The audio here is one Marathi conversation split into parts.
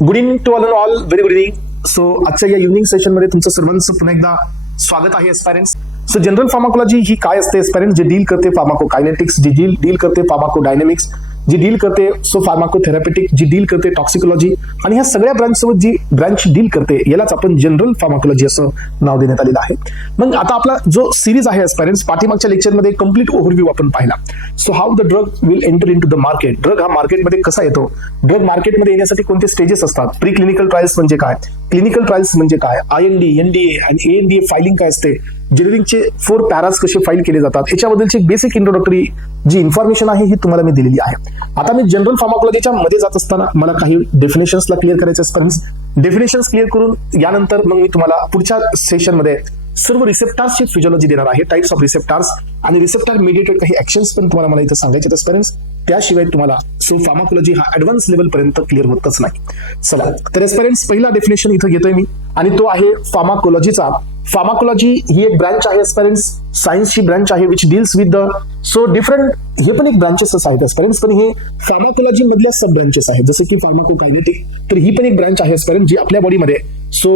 Good evening to all very good evening. So आजच्या या इव्हनिंग सेशनमध्ये तुमचं सर्वांचं पुन्हा एकदा स्वागत आहे एस्पायरंट्स. सो जनरल फार्माकोलॉजी ही काय असते एस्पायरंट्स? जे डील करते फार्माकोकायनेटिक्स, जी डील करते फार्माकोडायनेमिक्स, जी डील करते सो फार्माकोथेरॅपेटिक, जी डील करते टॉक्सिकोलॉजी, आणि ह्या सगळ्या ब्रांच सोबत जी ब्रांच डील करते यालाच आपण जनरल फार्माकोलॉजी असं नाव देण्यात आलेलं आहे. मग आता आपला जो सिरीज आहे एस्पायरंट्स, पाठीमागच्या लेक्चरमध्ये कंप्लीट ओव्हरव्ह्यू आपण पाहिला. So how the drug will enter in to the market. Drug हा मार्केटमध्ये कसा येतो, ड्रग मार्केटमध्ये येण्यासाठी कोणते स्टेजेस असतात, प्री क्लिनिकल ट्रायल्स म्हणजे काय, क्लिनिकल ट्रायल्स म्हणजे काय, IND, NDA आणि ANDA फायलिंग काय असते, जेनरिकचे 4 पॅराज कसे फाईल केले जातात, याच्याबद्दलची बेसिक इंट्रोडक्टरी जी इन्फॉर्मेशन आहे ही तुम्हाला मी दिलेली आहे. आता मी जनरल फार्माकोलॉजीच्या मध्ये जात असताना मला काही डेफिनेशन्सला क्लिअर करायचे असतात. डेफिनेशन्स क्लिअर करून यानंतर मग मी तुम्हाला पुढच्या सेशनमध्ये सर्व रिसेप्टार्सची फिजिओलॉजी देणार आहे, टाइप्स ऑफ रिसेप्टार्स आणि रिसेप्टार मेडिएटेड काही ऍक्शन्स पण तुम्हाला मला इथे सांगायचे एस्पिरंट्स. त्याशिवाय तुम्हाला सो फार्माकोलॉजी हा ऍडव्हान्स लेवल पर्यंत क्लिअर होतच नाही. चला तर एस्पिरंट्स, पहिला डेफिनेशन इथं घेतोय मी आणि तो आहे फार्माकोलॉजीचा. फार्माकोलॉजी ही एक ब्रांच आहे एस्पिरंट्स, सायन्सची ब्रांच आहे which deals with the so different, हे पण एक ब्रांचेस आहेत एस्पिरंट्स, पण हे फार्माकोलॉजी मधल्या सब ब्रांचेस आहेत. जसं की फार्माकोकायनेटिक, तर ही पण एक ब्रांच आहे एस्पिरंट जी आपल्या बॉडीमध्ये so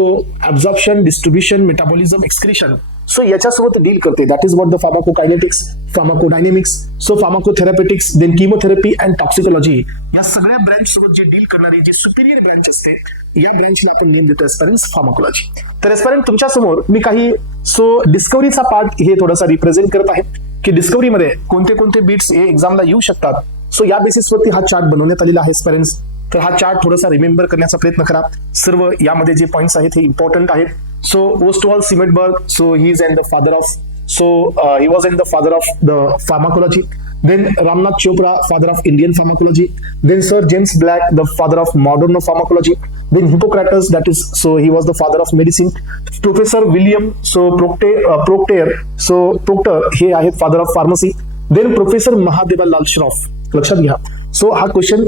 absorption, distribution, metabolism, excretion so याच्यासोबत डील करते. That is what the pharmacokinetics, pharmacodynamics, so pharmacotherapeutics, then chemotherapy and toxicology, या सगळ्या ब्रांच सोबत जे डील करणारी जी सुपिरियर ब्रांच असते या ब्रांचला आपण नेम देतो एस्पिरंट्स फार्माकोलॉजी. तर एस्पिरंट तुमच्या समोर मी काही सो डिस्कवरीचा पार्ट हे थोडासा रिप्रेझेंट करत आहे की डिस्कवरीमध्ये कोणते कोणते बीट्स हे एक्झामला येऊ शकतात. सो या बेसिसवरती हा चार्ट बनवण्यात आलेला आहे एस्पिरंट्स. तर हा चार्ट थोडासा रिमेंबर करण्याचा प्रयत्न करा. सर्व यामध्ये जे पॉइंट्स आहेत हे इम्पॉर्टंट आहेत. सो ओस्टवॉल Schmiedeberg, so he is and the father of he was and the father of the pharmacology. Then Ramnath Chopra, father of Indian pharmacology. Then Sir James Black, the father of modern pharmacology. Then Hippocrates, that is, so he was the father of medicine. Professor William Proctor, हे आहेत father of pharmacy. Then Professor Mahadevalal Shroff, लक्षात घ्या. सो हा क्वेश्चन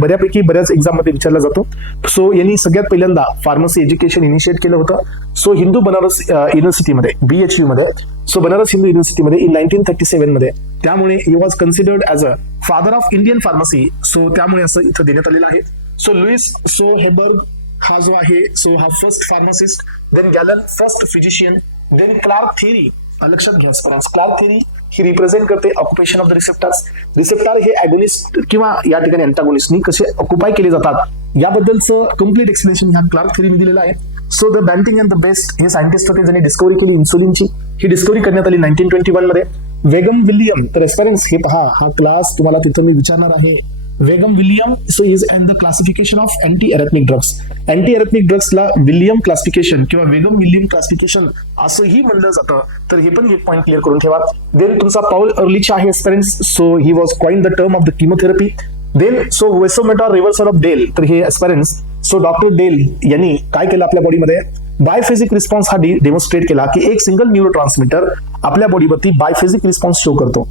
बऱ्यापैकी बऱ्याच एक्झाम मध्ये विचारला जातो. सो यांनी सगळ्यात पहिल्यांदा फार्मसी एज्युकेशन इनिशिएट केलं होतं. सो हिंदू बनारस युनिव्हर्सिटीमध्ये, BHU मध्ये, सो बनारस हिंदू युनिव्हर्सिटीमध्ये इन 1937 मध्ये. त्यामुळे he was considered as a father of Indian pharmacy. So त्यामुळे असं इथं देण्यात आलेलं आहे. सो लुईस हेबर्ग हा जो आहे सो हा first pharmacist. Then Galen first physician. Then Clark theory, लक्षात घ्या क्लार्क थेरी ही रिप्रेझेंट करते occupation of the receptors. Receptor हे ॲगोनिस्ट किंवा या ठिकाणी अँटागोनिस्टनी कसे ऑक्युपाय केले जातात याबद्दलचं कम्प्लीट एक्सप्लेनेशन ह्या क्लार्क थेरीने दिलेलं आहे. So the Banting and the Best हे सायंटिस्ट होते ज्यांनी डिस्कवरी केली इन्सुलिनची. ही डिस्कवरी करण्यात आली 1921 मध्ये. वेगम विलियम, तर एस्पिरंट्स हे पहा, हा क्लास तुम्हाला तिथं मी विचारणार आहे. Vaughan Williams, so is and the classification of anti arrhythmic drugs. Anti arrhythmic ड्रग्सला विलियम क्लासिफिकेशन किंवा वेगम विलियम क्लासिफिकेशन असंही म्हणलं जातं. तर हे पण एक पॉईंट क्लिअर करून ठेवा. देन तुमचा पाऊल अर्लिच आहे aspirants. So he was coin the term of the chemotherapy. Then so vasomotor reversal of Dale, तर हे एस्पिरंट्स सो डॉक्टर डेल यांनी काय केलं आपल्या बॉडीमध्ये बायफेजिक रिस्पॉन्स हा डेमॉन्स्ट्रेट केला की एक सिंगल न्यूरो ट्रान्समीटर आपल्या बॉडीवरती बायफेजिक रिस्पॉन्स शो करतो.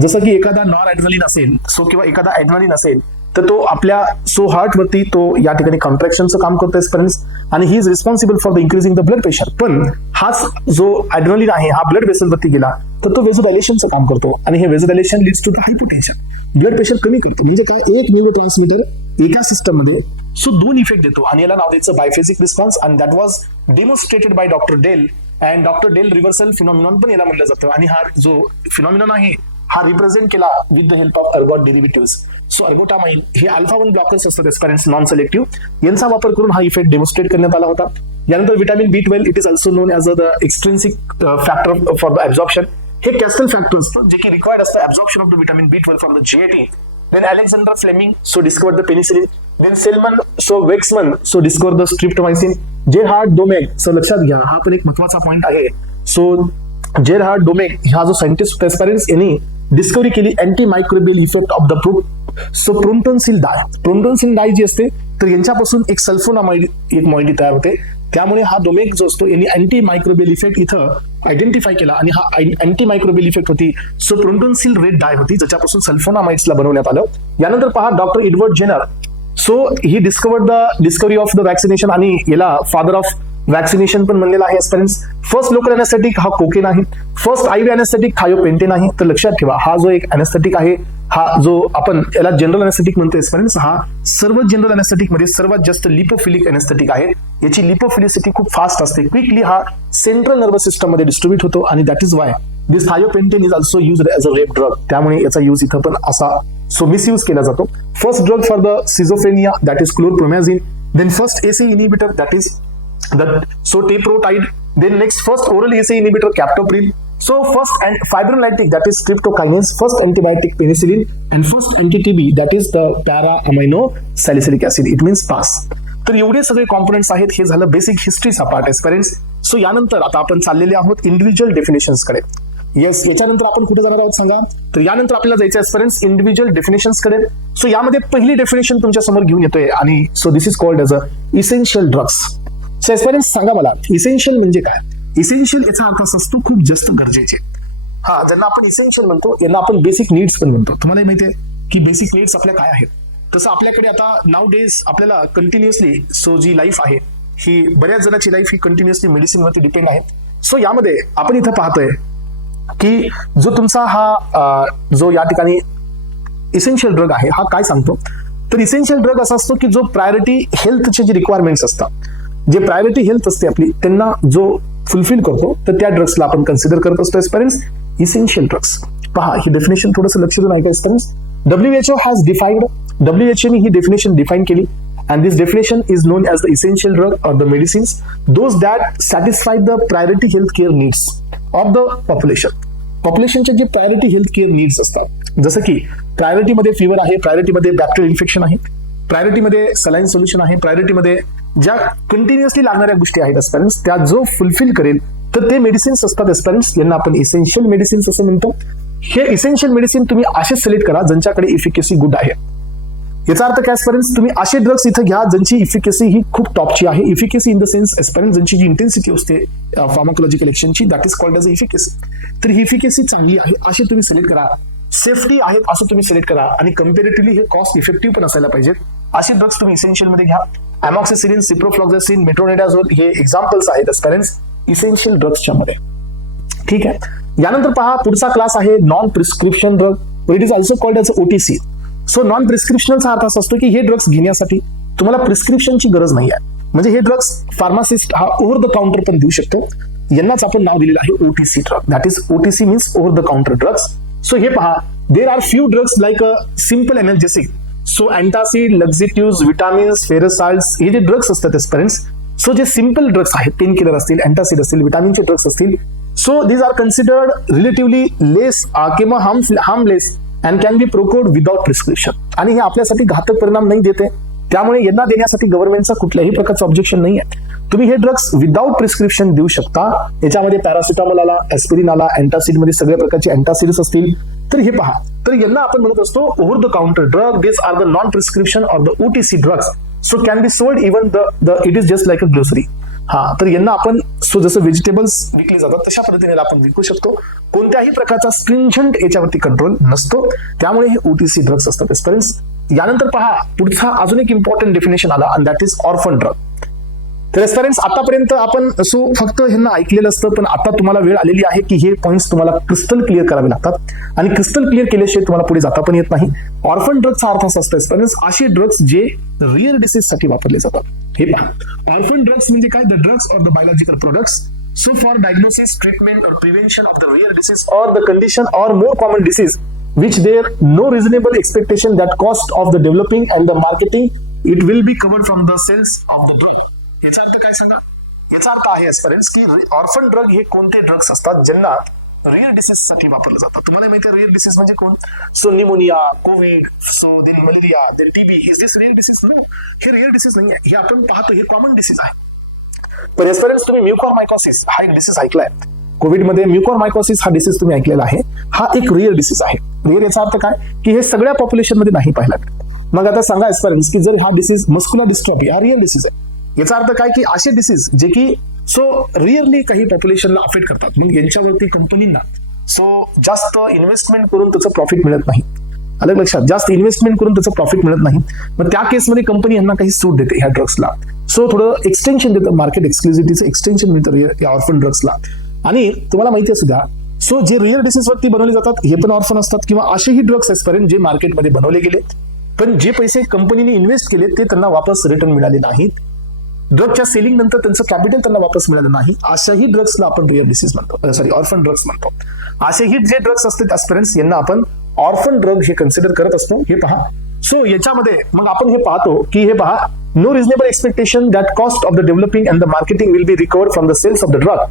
जसं की एखादा नॉर ॲड्रेनालिन असेल सो किंवा एखादा ॲड्रेनालिन असेल तर तो आपल्या सो हार्टवरती तो या ठिकाणी कॉन्ट्रॅक्शनचं काम करतो एस्पिरंट्स, आणि he is responsible for the increasing the blood pressure. पण हाच जो ॲड्रेनालिन आहे हा ब्लड वेसलवरती गेला तर तो वेझोडायलेशनचं काम करतो, आणि हे vasodilation leads to the hypotension, blood pressure कमी करतो. म्हणजे काय, एक न्यूरो ट्रान्समीटर एका सिस्टम मध्ये सो 2 इफेक्ट देतो, आणि याला नाव द्यायचं बायफेजिक रिस्पॉन्स. आणि that was demonstrated by doctor Dale. And doctor Dale reversal phenomenon पण याला म्हणलं जातं. आणि हा जो फिनॉमिनॉन आहे हा रिप्रेझेंट केला with the help of ergot derivative. So ergotamine हे अल्फा 1 ब्लॉकर्स असतात एस्पिरंट्स, नॉन सिलेक्टिव्ह, यांचा वापर करून हा इफेक्ट डेमॉन्स्ट्रेट करण्यात आला होता. यानंतर vitamin B12, it is also known as the extrinsic factor for the absorption. हे कॅस्टल फॅक्टर असतं जे की रिक्वायर्ड असतं absorption of the vitamin B12 from the GAT. Then Alexander Fleming so discovered the penicillin. Then Selman so Weizmann so discovered the streptomycin. Gerhard Domag, so लक्षात घ्या हा पण एक महत्त्वाचा पॉइंट आहे. सो जेरहार्ड डोमेग हा जो सायंटिस्ट एस्पिरंट्स यांनी डिस्कवरी केली anti microbial effect of the prontosil dye. Prontosil dye जी असते तर यांच्यापासून एक सल्फोनामाइड एक मॉइडी तयार होते. त्यामुळे हा डोमेग जो असतो यांनी अँटी मायक्रोबियल इफेक्ट इथं आयडेंटिफाय केला, आणि हा अँटी मायक्रोबियल इफेक्ट होती सो प्रोटॉन्सिल रेड डाय होती ज्याच्यापासून सल्फोनामाइड्सला बनवण्यात आलं. यानंतर पहा डॉक्टर एडवर्ड जेनर, सो ही डिस्कवरी ऑफ द वॅक्सिनेशन, आणि याला फादर ऑफ वॅक्सिनेशन पण म्हणलेलं आहे एस्पिरंट्स. फर्स्ट लोकल अॅनेस्थेटिक हा कोकेन आहे. फर्स्ट IV अॅनेस्थेटिक थायोपेंटेन आहे. तर लक्षात ठेवा हा जो एक अॅनेस्थेटिक आहे हा जो आपण याला जनरल अनेस्थेटिक म्हणतो एस्पिरंट्स, हा सर्व जनरल अनेस्थेटिक मध्ये सर्वात जास्त लिपोफिलिक अनेस्थेटिक आहे. याची लिपोफिलिसिटी खूप फास्ट असते. क्विकली हा सेंट्रल नर्वस सिस्टम मध्ये डिस्ट्रीब्यूट होतो आणि that is why this thiopentone is also used as a rape drug. त्यामुळे याचा यूज इथं पण असा मिसयूज केला जातो. First drug for the schizophrenia that is chlorpromazine. Then first ACE inhibitor that is teprotide. Then next first oral ACE inhibitor captopril. So first and fibrinolytic that is streptokinase, first antibiotic penicillin, and first anti-TB that is the para-amino salicylic acid. It means PAS. तर एवढे सगळे कॉम्पोनंट्स आहेत. हे झालं बेसिक हिस्ट्रीचा पार्ट एस्पिरंट्स. सो यानंतर आता आपण चाललेले आहोत इंडिव्हिज्युअल डेफिनेशन्स कडे. येस, याच्यानंतर आपण कुठे जाणार आहोत सांगा? तर यानंतर आपल्याला जायचं एस्पिरंट्स इंडिव्हिज्युअल डेफिनेशन्स कडे. सो यामध्ये पहिली डेफिनेशन तुमच्या समोर घेऊन येतोय आणि so this is called as a essential drugs. So aspirants सांगा मला इसेन्शियल म्हणजे काय? इसेन्शियल याचा अर्थ असा असतो खूप जास्त गरजेचे. हा, ज्यांना आपण इसेन्शियल म्हणतो यांना आपण बेसिक नीड्स पण म्हणतो. तुम्हाला माहिती आहे की बेसिक नीड्स आपल्या काय आहेत? तसं आपल्याकडे आता नाउ डेज आपल्याला कंटिन्युअसली सो जी लाईफ आहे ही बऱ्याच जणांची लाईफ ही कंटिन्युअसली मेडिसिनवरती डिपेंड आहे. सो यामध्ये आपण इथं पाहतोय की जो तुमचा हा जो या ठिकाणी इसेन्शियल ड्रग आहे हा काय सांगतो? तर इसेन्शियल ड्रग असा असतो की जो प्रायोरिटी हेल्थचे जे रिक्वायरमेंट्स असतात, जे प्रायोरिटी हेल्थ असते आपली, त्यांना जो फुलफिल करतो, तर त्या ड्रग्सला आपण कन्सिडर करत असतो एस्पिरंट्स इसेन्शियल ड्रग्स. पहा, ही डेफिनेशन थोडंसं लक्ष देऊन ऐका एस्पिरंट्स. WHO हॅज डिफाइंड, WHO ने ही डेफिनेशन डिफाइन केली. And this definition is known as the essential drug or the medicines, those that satisfy the priority healthcare needs of the population. पॉप्युलेशनचे जे प्रायोरिटी हेल्थ केअर नीड्स असतात, जसं की प्रायोरिटीमध्ये फिवर आहे, प्रायोरिटीमध्ये बॅक्टेरियल इन्फेक्शन आहे, प्रायोरिटीमध्ये सलाईन सोल्युशन आहे, प्रायोरिटीमध्ये ज्या कंटिन्युअसली लागणाऱ्या गोष्टी आहेत एस्पिरंट्स त्या जो फुलफिल करेल तर ते मेडिसिन्स असतात एस्पिरंट्स. यांना आपण इसेन्शियल मेडिसिन्स असं म्हणतो. हे इसेन्शियल मेडिसिन तुम्ही असे सिलेक्ट करा ज्यांच्याकडे इफिकसी गुड आहे. याचा अर्थ काय एस्पिरंट्स? तुम्ही असे ड्रग्स इथं घ्या ज्यांची इफिकसी ही खूप टॉपची आहे. Efficacy in the sense aspirants ज्यांची जी इंटेन्सिटी असते फार्माकोलॉजिकल एक्शनची that is called as efficacy. तर ही इफिकसी चांगली आहे असे तुम्ही सिलेक्ट करा. सेफ्टी आहेत असं तुम्ही सिलेक्ट करा आणि कम्पॅरेटिव्हली हे कॉस्ट इफेक्टिव्ह पण असायला पाहिजेत. असे ड्रग्स तुम्ही इसेन्शियल मध्ये घ्या. अमॉक्सिसिलिन, सिप्रोफ्लॉक्झासिन, मेट्रोनिडाझोल हे एक्झाम्पल्स आहेत एस्पिरंट्स इसेन्शियल ड्रग्सच्या मध्ये. ठीक आहे. यानंतर पहा पुढचा क्लास आहे non prescription drug, it is also called as OTC. So non प्रिस्क्रिप्शनचा अर्थ असा असतो की हे ड्रग्स घेण्यासाठी तुम्हाला प्रिस्क्रिप्शनची गरज नाही आहे. म्हणजे हे ड्रग्स फार्मासिस्ट हा ओव्हर द काउंटर पण देऊ शकतो. यांनाच आपण नाव दिलेलं आहे OTC drug. That is OTC means over the counter drugs. So हे पहा, there are few drugs like a simple analgesic. So antacid, laxatives, vitamins, ferrous salts हे जे ड्रग्स असतात एस्पिरंट्स, सो जे सिम्पल ड्रग्स आहेत, पेन किलर असतील, अँटासिड असतील, विटामिनचे ड्रग्स असतील, so these are considered relatively less किंवा harmless and can be procured without prescription. आणि हे आपल्यासाठी घातक परिणाम नाही देते. त्यामुळे यांना देण्यासाठी गव्हर्नमेंटचा कुठल्याही प्रकारचं ऑब्जेक्शन नाही आहे. तुम्ही हे ड्रग्स विदाउट प्रिस्क्रिप्शन देऊ शकता. याच्यामध्ये पॅरासिटामॉल आला, ऍस्पिरिन आला, अँटासिड मध्ये सगळ्या प्रकारचे अँटासिड्स असतील. तर हे पहा, तर यांना आपण म्हणत असतो over the counter drug. This are the non prescription or the OTC drugs. So can be sold even the it is just like a glossary. हा, तर यांना आपण सो जसं व्हेजिटेबल्स विकले जातात तशा पद्धतीने आपण विकू शकतो. कोणत्याही प्रकारचा स्ट्रिंजंट याच्यावरती कंट्रोल नसतो. त्यामुळे हे OTC ड्रग्स असतात एस्पिरंट्स. यानंतर पहा पुढचा अजून एक इम्पॉर्टंट डेफिनेशन आला आणि दॅट इज ऑर्फन ड्रग. तर एस्पिरंट्स आतापर्यंत आपण फक्त ह्यांना ऐकलेलं असतं, पण आता तुम्हाला वेळ आलेली आहे की हे पॉईंट्स तुम्हाला क्रिस्टल क्लिअर करावे लागतात आणि क्रिस्टल क्लिअर केल्याशिवाय तुम्हाला पुढे जाता पण येत नाही. ऑर्फन ड्रगचा अर्थ असा असतो एस्पिरंट्स असे ड्रग्स जे रिअर डिसीज साठी वापरले जातात. हे पहा, ऑर्फन ड्रग्स म्हणजे काय? The drugs or the biological products so for diagnosis, treatment और prevention of the rare disease और द कंडिशन और more common disease which there no reasonable expectation that cost of the developing and the marketing it will be covered from the sales of the drug. याचा अर्थ काय सांगा? याचा अर्थ आहे एस्पिरंट्स की ऑर्फन ड्रग हे कोणते ड्रग्स असतात ज्यांना रिअर डिसीज साठी वापरलं जातं. तुम्हाला माहिती आहे रिअर डिसीज म्हणजे कोण? So pneumonia, covid, so then malaria, then TB. Is this real disease? No, हे रिअल डिसीज नाही आहे. हे आपण पाहतो हे कॉमन डिसीज आहे. पण एस्पिरंट्स तुम्ही म्युकॉरमायकोसिस हा एक डिसीज ऐकलाय. कोविडमध्ये म्युकॉरमायकोसिस हा डिसीज तुम्ही ऐकलेला आहे. हा एक रिअल डिसीज आहे. रिअल याचा अर्थ काय की हे सगळ्या पॉप्युलेशन मध्ये नाही पाहिला. मग आता सांगा एस्पिरंट्स की जर हा डिसीज मस्क्युलर डिस्ट्रॉफी हा रिअल डिसीज आहे, याचा अर्थ काय की असे डिसीज जे की सो रिअरली काही पॉप्युलेशनला अफेक्ट करतात, मग यांच्यावरती कंपनींना सो जास्त इन्व्हेस्टमेंट करून त्याचं प्रॉफिट मिळत नाही. अलग लक्षात, जास्त इन्व्हेस्टमेंट करून त्याचं प्रॉफिट मिळत नाही. मग त्या केसमध्ये कंपनी यांना काही सूट देते ह्या ड्रग्सला. सो थोडं एक्सटेन्शन देतं, मार्केट एक्सक्लुझिव्हिटीचं एक्सटेन्शन मिळतं या ऑर्फन ड्रग्सला. आणि तुम्हाला माहिती आहे सुद्धा सो जे रिअर डिसीज वरती बनवले जातात हे पण ऑर्फन असतात, किंवा असेही ड्रग्स एस्पायरंट जे मार्केटमध्ये बनवले गेले पण जे पैसे कंपनीने इन्व्हेस्ट केले ते त्यांना वापस रिटर्न मिळाले नाहीत, ड्रगच्या सेलिंग नंतर त्यांचं कॅपिटल त्यांना वापस मिळालं नाही, अशाही ड्रग्सला आपण रिअर डिसीज म्हणतो, सॉरी ऑर्फन ड्रग्स म्हणतो. असेही जे ड्रग्स असतात एस्पिरंट्स यांना आपण ऑर्फन ड्रग हे कन्सिडर करत असतो. हे पहा, सो याच्यामध्ये मग आपण हे पाहतो की हे पहा, no reasonable expectation that cost of the developing and the marketing will be recovered from the sales of the drug.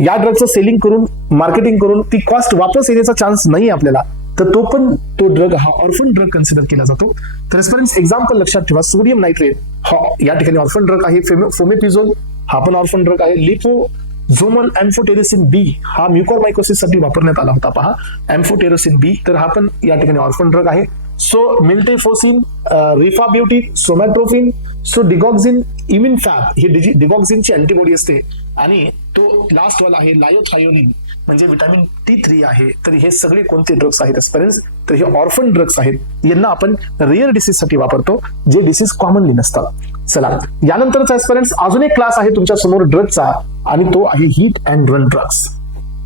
या ड्रगचं सेलिंग करून मार्केटिंग करून ती कॉस्ट वापस येण्याचा चान्स नाही आपल्याला, तर तो ड्रग हा ऑर्फन ड्रग कन्सिडर केला जातो. तर एस्पिरंट्स एक्झाम्पल लक्षात ठेवा, सोडियम नायट्रेट हा या ठिकाणी ऑर्फन ड्रग आहे, फोमेपिझोल हा पण ऑर्फन ड्रग आहे, लिपोझोमल एम्फोटेरेसिन बी हा म्युकोरमायकोसिस साठी वापरण्यात आला होता, पहा एम्फोटेरेसिन बी, तर हा पण या ठिकाणी ऑर्फन ड्रग आहे. सो मिल्टेफोसिन, रिफाब्युटिन, सोमॅट्रोफिन, सो डिगॉक्झिन, इम्युनफॅब ही डिगॉक्झिनची अँटीबॉडी असते, आणि तो लास्ट वाला आहे लायोथायोनिन म्हणजे विटामिन T3 आहे. तर हे सगळे कोणते ड्रग्स आहेत एस्पिरंट्स, तर हे ऑर्फन ड्रग्स आहेत, यांना आपण रिअर डिसीज साठी वापरतो, जे डिसीज कॉमनली नसतात. चला यानंतरचा एस्पिरंट्स अजून एक क्लास आहे तुमच्या समोर ड्रगचा, आणि तो आहे hit and run drugs.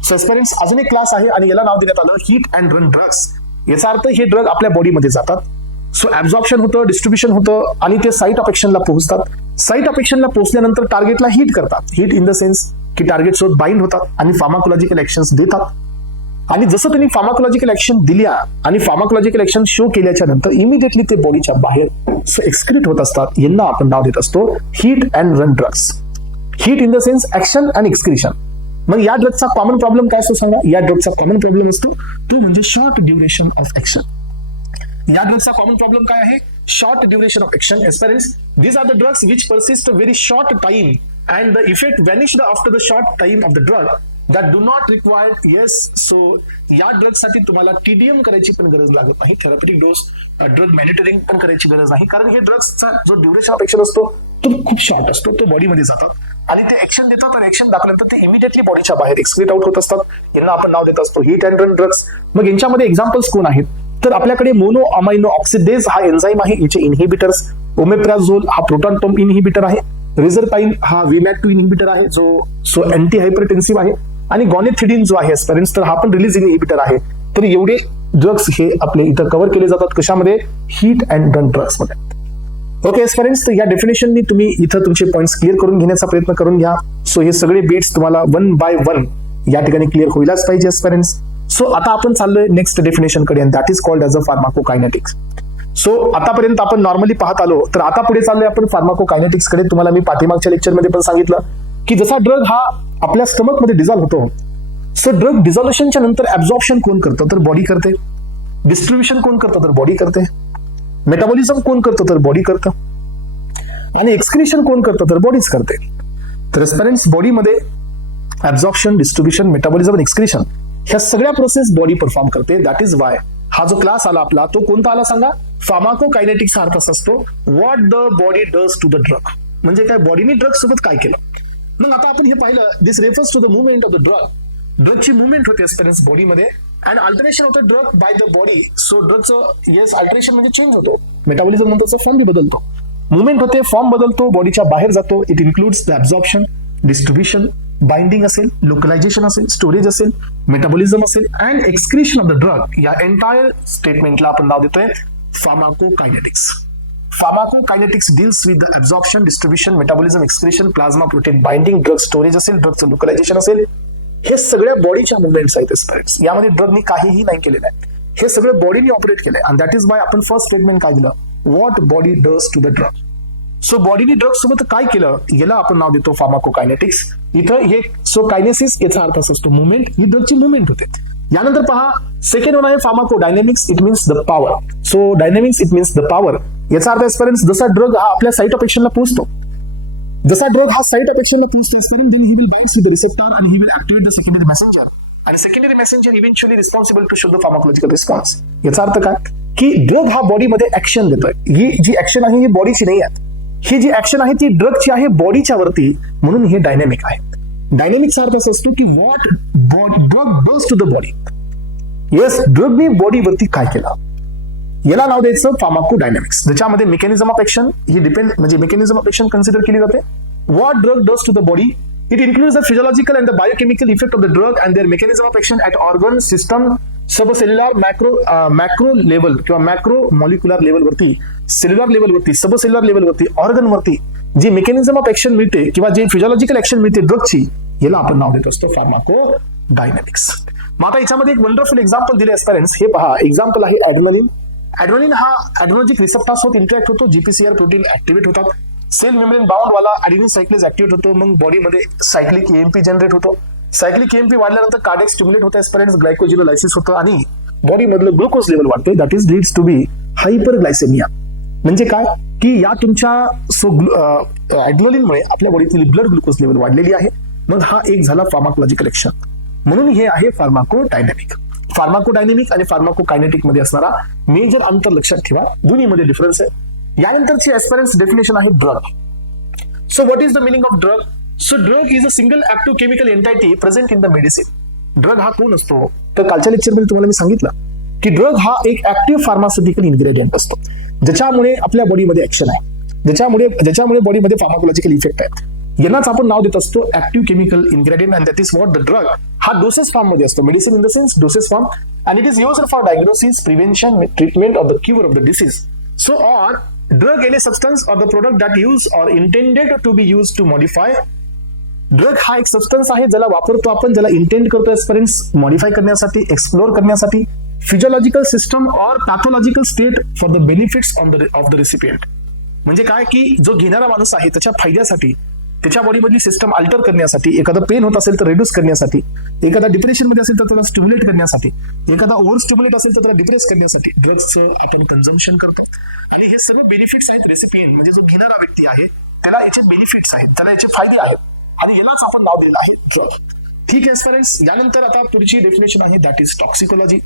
So aspirants अजून एक क्लास आहे आणि याला नाव देण्यात आलं हिट अँड रन ड्रग्स. याचा अर्थ हे ड्रग आपल्या बॉडीमध्ये जातात, सो ऍब्झॉर्प्शन होतं, डिस्ट्रीब्युशन होतं, आणि ते साईट ऑफ ऍक्शनला पोहोचतात. साईट ऑफ ऍक्शनला पोहोचल्यानंतर टार्गेटला हिट करतात, हिट इन द सेन्स की टार्गेट सोबत बाइंड होतात आणि फार्माकोलॉजिकल ऍक्शन्स देतात. आणि जसं त्यांनी फार्माकोलॉजिकल ऍक्शन दिल्या आणि फार्माकोलॉजिकल ऍक्शन शो केल्याच्या नंतर इमिडिएटली ते बॉडीच्या बाहेर एक्सक्रीट होत असतात. यांना आपण नाव देत असतो hit and run drugs. Hit in the sense action and excretion. मग या ड्रगचा कॉमन प्रॉब्लेम काय असतो सांगा? या ड्रगचा कॉमन प्रॉब्लेम असतो तो म्हणजे शॉर्ट ड्युरेशन ऑफ ऍक्शन. या ड्रगचा कॉमन प्रॉब्लेम काय आहे? Short duration of action. Aspirants, these are the drugs which persist a very short time and the effect vanished after the short time of the drug that do not require. Yes, so या ड्रग साठी तुम्हाला TDM करायची पण गरज लागत नाही, थेरप्युटिक डोस ड्रग मॉनिटरिंग पण करायची गरज नाही, कारण हे ड्रग्सचा जो ड्युरेशन ऑफ ऍक्शन असतो तो खूप शॉर्ट असतो, तो बॉडीमध्ये जातात आणि ते ऍक्शन देतात आणि ऍक्शन दाखवल्यानंतर ते इमिडिएटली बॉडीच्या बाहेर एक्सक्रीट आउट होत असतात. यांना आपण नाव देत असतो हिट अँड रन ड्रग्स. मग यांच्यामध्ये एक्झाम्पल्स कोण आहेत? तर आपल्याकडे मोनो अमायनो ऑक्सिडेज हा एन्झाईम आहे, याचे इनहिबिटर्स. ओमेप्राझोल हा प्रोटॉन पंप इनहिबिटर आहे. रिझरपाइन हा VMAT2 इनहिबिटर आहे, जो अँटी हायपरटेन्सिव्ह आहे. आणि गॉनेथिडीन जो आहे एस्पिरंट्स, तर हा पण रिलीज इनहिबिटर आहे. तर एवढे ड्रग्स हे आपले इथं कव्हर केले जातात कशामध्ये? हिट अँड रन ड्रग्स मध्ये. ओके एस्पिरंट्स, तर या डेफिनेशननी तुम्ही इथं तुमचे पॉइंट्स क्लिअर करून घेण्याचा प्रयत्न करून घ्या. सो हे सगळे बीट्स तुम्हाला 1 by 1 या ठिकाणी क्लिअर होईलच पाहिजे एस्पिरंट्स. सो आता आपण चाललोय नेक्स्ट डेफिनेशन कडे, that is called as a pharmacokinetics. So आतापर्यंत आपण नॉर्मली पाहत आलो, तर आता पुढे चाललोय आपण फार्माकोकायनेटिक्स कडे. तुम्हाला मी पाठीमागच्या लेक्चरमध्ये पण सांगितलं की जसा ड्रग हा आपल्या स्टमक मध्ये डिझॉल्व्ह होतो, सो ड्रग डिझॉल्युशनच्या नंतर ऍब्झॉर्प्शन कोण करतं? तर बॉडी करते. डिस्ट्रीब्युशन कोण करतं? तर बॉडी करते. मेटाबॉलिझम कोण करतं? तर बॉडी करतं. आणि एक्सक्रिशन कोण करतं? तर बॉडीच करते. तर एस्पिरंट्स, बॉडीमध्ये ऍब्झॉर्प्शन, डिस्ट्रीब्युशन, मेटाबॉलिझम आणि एक्सक्रिशन ह्या सगळ्या प्रोसेस बॉडी परफॉर्म करते. दॅट इज वाय हा जो क्लास आला आपला तो कोणता आला सांगा? फार्माकोकायनेटिक्स. अर्थ असा असतो what the body does to the drug, म्हणजे काय बॉडीने ड्रग सोबत काय केलं. मग आता आपण हे पाहिलं, this refers to the movement of the drug. ड्रगची मुवमेंट होते एस्पिरंट्स बॉडीमध्ये, and alteration of the drug by the body. So ड्रगचं येस अल्टरेशन म्हणजे चेंज होतो, मेटाबॉलिझम नंतरचा फॉर्म बी बदलतो, मुवमेंट होते, फॉर्म बदलतो, बॉडीच्या बाहेर जातो. It includes the absorption, distribution, binding असेल, लोकलायझेशन असेल, स्टोरेज असेल, मेटाबॉलिझम असेल and excretion of the drug. या एंटायर स्टेटमेंटला आपण नाव देतोय pharmacokinetics. फार्माकोकायनेटिक्स deals with the absorption, distribution, metabolism, excretion, plasma protein binding, drug storage असेल, ड्रगचं लोकलायझेशन असेल, हे सगळ्या बॉडीच्या मुवमेंट्स आहेत एस्पिरंट्स. यामध्ये ड्रगनी काहीही नाही केलेलं आहे, हे सगळं बॉडीने ऑपरेट केलंय. अँड दॅट इज वाय आपण फर्स्ट स्टेटमेंट काय दिलं? What body does to the drug. So बॉडीने ड्रग सोबत काय केलं याला आपण नाव देतो फार्माकोकायनेटिक्स. इथं हे सो कायनेसिस याचा अर्थ असा असतो मुवमेंट, ही ड्रगची मुवमेंट होते. यानंतर पहा सेकंड वन आहे pharmacodynamics. It means the power. So dynamics it means the power. याचा अर्थ एस्पिरंट्स, जसा ड्रग हा आपल्या साईट ऑफ ऍक्शनला पोहोचतो, जसा ड्रग हा साईट ऑफ ऍक्शनला पोहोचतो aspirant, then he will binds with the receptor and he will activate the secondary messenger, आणि secondary messenger eventually responsible to show the pharmacological response. याचा अर्थ काय की ड्रग हा बॉडीमध्ये ऍक्शन देतोय. ही जी ऍक्शन आहे ही बॉडीची नाही आहे, ही जी ऍक्शन आहे ती ड्रगची आहे बॉडीच्या वरती, म्हणून हे डायनॅमिक आहे. डायनॅमिक्सचा अर्थ असा असतो की what drug does to the body. Yes, ड्रगने बॉडीवरती काय केलं याला नाव द्यायचं फार्माकोडायनॅमिक्स. ज्याच्यामध्ये मेकॅनिझम ऑफ ऍक्शन ही डिपेंड म्हणजे मेकॅनिझम ऑफ ऍक्शन कन्सिडर केली जाते. What drug does to the body It includes the physiological and the biochemical effect of the drug and their mechanism of action at organ, system, subcellular macro level किंवा मॅक्रो मॉलिक्युलर लेवल वरती, सेल्युलर लेवल वरती, सबसेल्युलर लेवल वरती, ऑर्गन वरती जी मेकॅनिझम ऑफ ऍक्शन मिळते किंवा जी फिजिओलॉजिकल ऍक्शन मिळते ड्रगची, याला आपण नाव देत असतो फार्माको डायनॅमिक्स. मग आता याच्यामध्ये एक वंडरफुल एक्झाम्पल दिले पेरेंट्स. हे पहा, एक्झाम्पल आहे ऍड्रेनलिन. ऍड्रेनलिन हा ऍड्रेनर्जिक रिसेप्टर्स सोबत इंटरॅक्ट होतो, जीपीसीआर प्रोटीन ऍक्टिव्हेट होतात, सेल मेम्ब्रेन बाउंड वाला ऍडेनिन सायक्लेज ऍक्टिव्हेट होतो, मग बॉडीमध्ये सायक्लिक एएमपी जनरेट होतो. सायक्लिक एएमपी वाढल्यानंतर कार्डियक स्टिम्युलेट होतं एस्पेरेंट्स, ग्लायकोजिनोलायसिस होतं आणि बॉडी मधलं ग्लुकोज लेवल वाढतं. That is leads to be hyperglycaemia. म्हणजे काय की या तुमच्या ऍड्रेनलिनमुळे आपल्या बॉडीतील ब्लड ग्लुकोज लेवल वाढलेली आहे. मग हा एक झाला फार्माकोलॉजिकल ऍक्शन. म्हणून हे आहे फार्माकोडायनॅमिक. फार्माकोडायनॅमिक आणि फार्माकोकायनेटिक मध्ये असणारा मेजर अंतर लक्षात ठेवा, दोन्हीमध्ये डिफरन्स आहे. यानंतरची एस्पेरेंट्स डेफिनेशन आहे drug. So what is the meaning of drug? So drug is a single active chemical entity present in the medicine. Drug हा कोण असतो? तर कालच्या लेक्चरमध्ये तुम्हाला मी सांगितलं की ड्रग हा एक ऍक्टिव्ह फार्मास्युटिकल इन्ग्रेडियंट असतो, ज्याच्यामुळे आपल्या बॉडीमध्ये ऍक्शन आहे, ज्याच्यामुळे बॉडीमध्ये फार्माकोलॉजिकल इफेक्ट आहेत. यांनाच आपण नाव देत असतो active chemical ingredient and that is what the drug. हा डोसेस फॉर्म मध्ये असतो, medicine in the sense doses form, and it is used for diagnosis, prevention, treatment of the cure of the disease. So or drug any substance or the product that use or intended to be use to modify. Drug हा एक सबस्टन्स आहे ज्याला वापरतो आपण, ज्याला इंटेंड करतो एस्पेरेंट्स मॉडिफाय करण्यासाठी, एक्सप्लोर करण्यासाठी, physiological system or pathological state for the benefits of the recipient. म्हणजे काय की जो घेणारा माणूस आहे त्याच्या फायद्यासाठी, त्याच्या बॉडीमधली सिस्टम अल्टर करण्यासाठी, एखादा पेन होत असेल तर रिड्यूस करण्यासाठी, एखादा डिप्रेशन मध्ये असेल तर त्याला स्टिम्युलेट करण्यासाठी, एखादा ओव्हर स्टिम्युलेट असेल तर त्याला डिप्रेस करण्यासाठी ड्रग्सचं आपण कन्झम्पशन करतो. आणि हे सर्व बेनिफिट्स आहेत रेसिपियंट म्हणजे जो घेणारा व्यक्ती आहे त्याला याचे बेनिफिट्स आहेत, त्याला याचे फायदे आहेत आणि यालाच आपण नाव दिलेलं आहे ड्रग. ठीक आहे स्टुडंट्स. यानंतर आता पुढची डेफिनेशन आहे दॅट इज टॉक्सिकोलॉजी.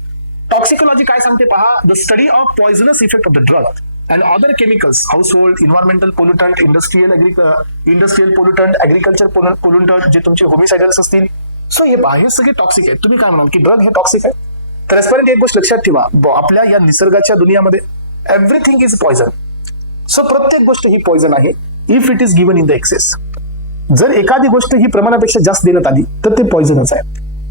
टॉक्सिकोलॉजी काय सांगते पहा, the study of poisonous effect of the drug and other chemicals, household, environmental pollutant, industrial pollutant, agriculture pollutant, जे तुमचे होमिसाइडल्स असतील. सो हे हे सगळे टॉक्सिक आहेत. तुम्ही काय म्हणाल की ड्रग हे टॉक्सिक आहे? तर आजपर्यंत एक गोष्ट लक्षात ठेवा, आपल्या या निसर्गाच्या दुनियामध्ये एव्हरीथिंग इज पॉइझन. सो प्रत्येक गोष्ट ही पॉइझन आहे if it is given in the excess. जर एखादी गोष्ट ही प्रमाणापेक्षा जास्त देण्यात आली तर ते पॉइझनच आहे.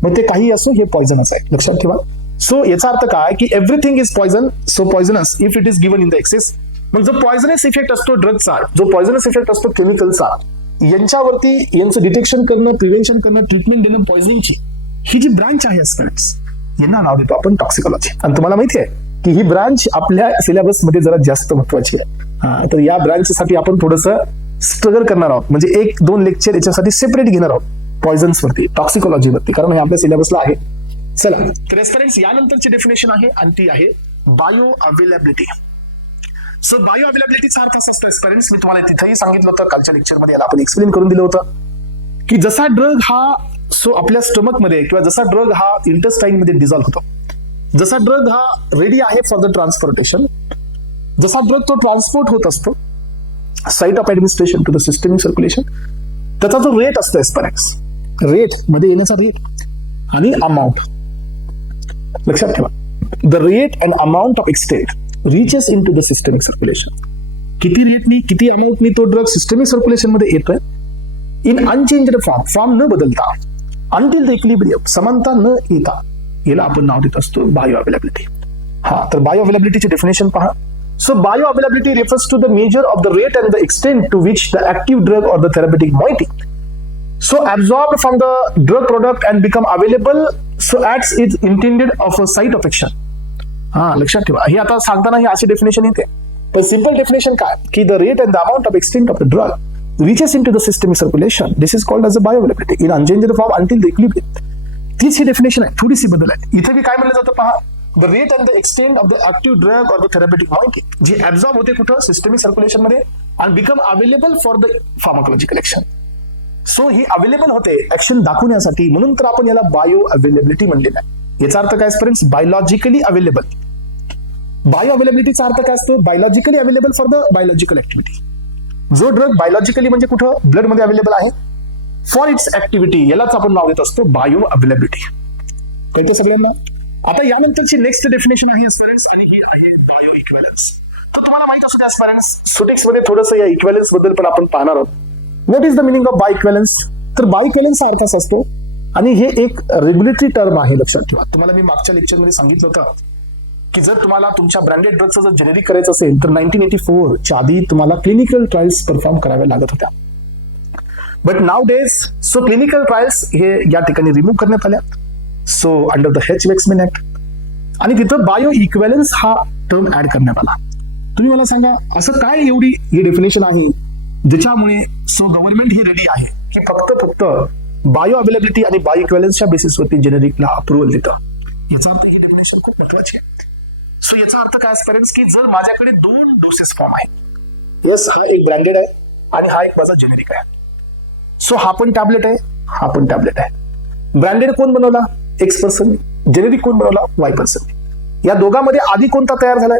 मग ते काही असो, हे पॉइझनच आहे, लक्षात ठेवा. सो याचा अर्थ काय की everything is poison, so poisonous if it is given in the excess. मग जो पॉइझनस इफेक्ट असतो ड्रगचा, जो पॉइझनस इफेक्ट असतो केमिकलचा, यांच्यावरती यांचं डिटेक्शन करणं, प्रिव्हेन्शन करणं, ट्रीटमेंट देणं पॉइझनिंगची, ही जी ब्रांच आहे स्टुडंट्स, यांना नाव देतो आपण टॉक्सिकोलॉजी. आणि तुम्हाला माहिती आहे की ही ब्रांच आपल्या सिलेबस मध्ये जरा जास्त महत्वाची आहे. तर या ब्रांचसाठी आपण थोडंसं स्ट्रगल करणार आहोत, म्हणजे 1-2 लेक्चर याच्यासाठी सेपरेट घेणार आहोत पॉइझन्स वरती, टॉक्सिकोलॉजी वरती, कारण हे आपल्या सिलेबसला आहे. चला तर स्टुडंट्स यानंतरची डेफिनेशन आहे आणि ती आहे बायो अवेलेबिलिटी. सो बायो अवेलेबिलिटीचा अर्थ असा असतो स्टुडंट्स, मी तुम्हाला तिथेही सांगितलं होतं, कालच्या लेक्चरमध्ये याला आपण एक्सप्लेन करून दिलं होतं की जसा ड्रग हा आपल्या स्टमक मध्ये किंवा जसा ड्रग हा इंटेस्टाईन मध्ये डिझॉल्व्ह होतो, जसा ड्रग हा रेडी आहे फॉर द ट्रान्सपोर्टेशन, जसा ड्रग तो ट्रान्सपोर्ट होत असतो site of administration to the systemic circulation, त्याचा जो रेट असतो स्टुडंट्स, रेट मध्ये येण्याचा रेट आणि अमाऊंट लक्षात ठेवा. The rate and amount of extent reaches in to the systemic circulation. किती रेटनी, किती अमाऊंटनी तो ड्रग सिस्टमिक सर्क्युलेशन मध्ये येतोय इन अनचेंज्ड फॉर्म न बदलता, अंटिल द इक्विलिब्रियम, समानता न येता, याला आपण नाव देत असतो बायो अवेलेबिलिटी. हा, तर बायो अवेलेबिलिटीची डेफिनेशन पहा. So bio availability refers to the measure of the rate and the extent to which the active drug or the therapeutic moiety so absorbed from the drug product and become available so acts is intended of a site of action. लक्षात ठेवा, हे आता सांगताना ही अशी डेफिनेशन येते, पण सिंपल डेफिनेशन काय की the rate and the amount of extent of the drug reaches in to the systemic circulation, this is called as a bioavailability in unchanged form until the equilibrium. तीच ही डेफिनेशन आहे, थोडीशी बदल आहे. इथे बी काय म्हणलं जातं पहा, the rate and the extent of the active drug or the therapeutic moiety, जी ऍब्झॉर्ब होते कुठं सिस्टमिक सर्क्युलेशन मध्ये आणि become available for the pharmacological action. So ही अवेलेबल होते ऍक्शन दाखवण्यासाठी, म्हणून तर आपण याला बायो अवेलेबिलिटी म्हणलेलं आहे. याचा अर्थ काय फ्रेंड्स, बायोलॉजिकली अवेलेबल. बायो अवेलेबिलिटीचा अर्थ काय असतो, biologically available for the biological activity. जो ड्रग बायोलॉजिकली म्हणजे कुठं ब्लड मध्ये अवेलेबल आहे फॉर इट्स ऍक्टिव्हिटी, यालाच आपण नाव देत असतो बायो अवेलेबिलिटी. कळतं सगळ्यांना? आता यानंतरची नेक्स्ट डेफिनेशन आहे फ्रेंड्स, आणि ही आहे बायो इक्विव्हॅलन्स. तर तुम्हाला माहित असू द्या फ्रेंड्स, सुटिक्स मध्ये थोडंसं या इक्विव्हॅलन्स बद्दल पण आपण पाहणार आहोत. What is the meaning of bioequivalence? तर बायोइक्विव्हॅलन्स हा अर्थ असा असतो, आणि हे एक रेग्युलेटरी टर्म आहे, लक्षात ठेवा. तुम्हाला मी मागच्या लेक्चरमध्ये सांगितलं होतं की जर तुम्हाला तुमच्या ब्रँडेड ड्रगचं जर जेनेरिक करायचं असेल तर 1984 च्या आधी तुम्हाला क्लिनिकल ट्रायल्स परफॉर्म कराव्या लागत होत्या. But now days so clinical trials हे या ठिकाणी रिमूव्ह करण्यात आल्या, सो अंडर द हेच-वेक्समॅन ऍक्ट, आणि तिथं बायो इक्विव्हॅलन्स हा टर्म ऍड करण्यात आला. तुम्ही मला सांगा असं काय एवढी ही डेफिनेशन आहे ज्याच्यामुळे सो गव्हर्नमेंट ही रेडी आहे की फक्त बायो अवेलेबिलिटी आणि बायो इक्विव्हॅलन्सच्या बेसिसवरती जेनेरिकला अप्रुव्हल देतं. याचा अर्थ ही डेफिनेशन खूप महत्वाची आहे. सो याचा अर्थ काय असपर्यंत की जर माझ्याकडे 2 डोसेस फॉर्म आहेत, येस हा एक ब्रँडेड आहे आणि हा एक माझा जेनेरिक आहे. सो हा पण टॅबलेट आहे, हा पण टॅबलेट आहे. ब्रँडेड कोण बनवला? X person. जेनेरिक कोण बनवला? Y person. या दोघांमध्ये आधी कोणता तयार झालाय?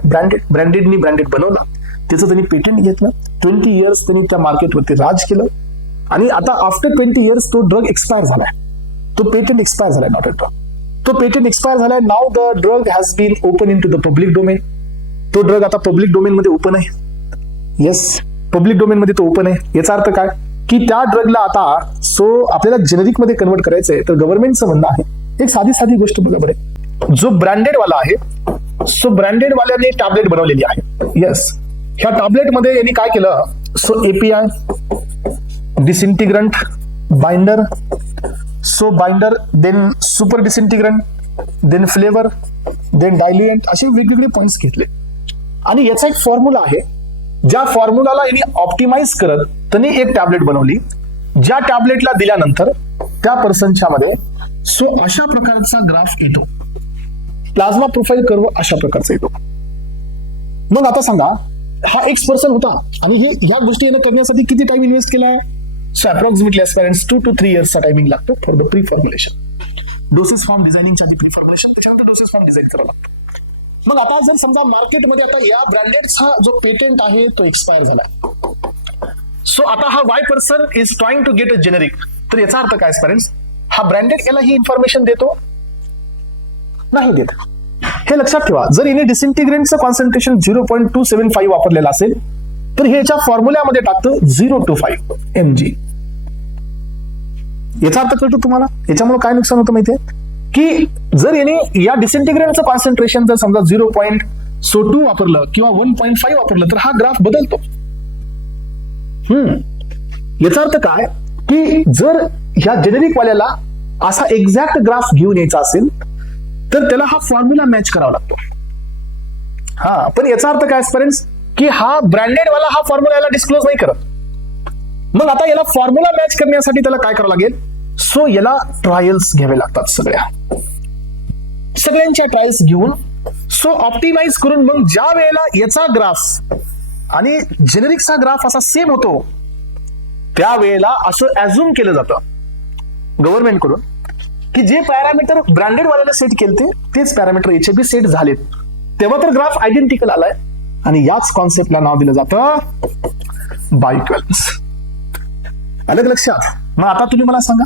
ब्रँडेडनी ब्रँडेड बनवला, त्याचं त्यांनी पेटंट घेतलं, 20 इयर्स त्यांनी त्या मार्केटवरती राज केलं, आणि आता आफ्टर 20 इयर्स तो ड्रग एक्सपायर झालाय, तो पेटंट एक्सपायर झालाय, नॉट एट ऑल. तो पेटंट एक्सपायर झालाय. Now the drug has been open in to the public domain. तो ड्रग आता पब्लिक डोमेन मध्ये ओपन आहे. येस, पब्लिक डोमेन मध्ये तो ओपन आहे. याचा अर्थ काय की त्या ड्रगला आता सो आपल्याला जेनेरिक मध्ये कन्वर्ट करायचंय, तर गव्हर्नमेंटचं म्हणणं आहे एक साधी गोष्ट बघा बरं. जो ब्रँडेड वाला आहे, सो ब्रँडेड वाल्याने टॅबलेट बनवलेली आहे. येस, ह्या टॅबलेट मध्ये यांनी काय केलं? So API, disintegrant, binder, so binder, then super disintegrant, then flavour, then diluent, असे वेगवेगळे पॉइंट्स घेतले, आणि याचा एक फॉर्म्युला आहे. ज्या फॉर्म्युलाला यांनी ऑप्टिमाइज करत त्यांनी एक टॅबलेट बनवली, ज्या टॅबलेटला दिल्यानंतर त्या पर्सनच्या मध्ये सो अशा प्रकारचा ग्राफ येतो, प्लाझ्मा प्रोफाईल कर्व अशा प्रकारचा येतो. मग आता सांगा, हा X पर्सन होता आणि ह्या गोष्टी याने करण्यासाठी किती टाइम इन्व्हेस्ट केलाय? सो अप्रॉक्सिमेटली ऍस्पायरंट्स 2 to 3 इयर्सचा टायमिंग लागतो for the pre formulation. Doses form डिझायनिंगच्या आधी प्री फॉर्म्युलेशन, त्याच्यानंतर डोसेस फॉर्म डिझाईन करावा लागतो. मग आता जर समजा मार्केटमध्ये आता या ब्रँडेडचा जो पेटंट आहे तो एक्सपायर झालाय, सो आता हा Y person is trying to get a generic, तर याचा अर्थ काय ऍस्पायरंट्स? हा ब्रँडेड याला ही इन्फॉर्मेशन देतो? नाही देत. हे लक्षात ठेवा. जर याने डिसइंटिग्रेंटचं कॉन्सन्ट्रेशन 0.275 वापरलेलं असेल तर हे याच्या फॉर्म्युल्यामध्ये टाकतं 025 mg. याचा अर्थ कळतो तुम्हाला? याच्यामुळे काय नुकसान होतं माहितीये की जर याने या डिसइंटिग्रेंटचं कॉन्सन्ट्रेशन जर समजा 0.2 वापरलं किंवा 1.5 वापरलं तर हा ग्राफ बदलतो. याचा अर्थ काय की जर ह्या जेनेरिक वाल्याला असा एक्झॅक्ट ग्राफ घेऊन यायचा असेल तर त्याला हा फॉर्म्युला मॅच करावा लागतो. हा, पण याचा अर्थ काय फ्रेंड्स की हा ब्रँडेड वाला हा फॉर्म्युला याला डिस्क्लोज नाही करत. मग आता याला फॉर्म्युला मॅच करण्यासाठी त्याला काय करावं लागेल? सो याला ट्रायल्स घ्यावे लागतात, सगळ्यांच्या ट्रायल्स घेऊन सो ऑप्टिमाइज करून मग ज्या वेळेला याचा ग्राफ आणि जेनेरिकचा ग्राफ असा सेम होतो त्यावेळेला असं ऍझ्युम केलं जातं गव्हर्नमेंट कडून की जे पॅरामीटर ब्रँडेड वाल्याने सेट केले तेच पॅरामीटर याचे बी सेट झालेत, तेव्हा तर ग्राफ आयडेंटिकल आलाय, आणि याच कॉन्सेप्टला नाव दिलं जातं बायोइक्विव्हॅलन्स. आलं लक्षात? मग आता तुम्ही मला सांगा,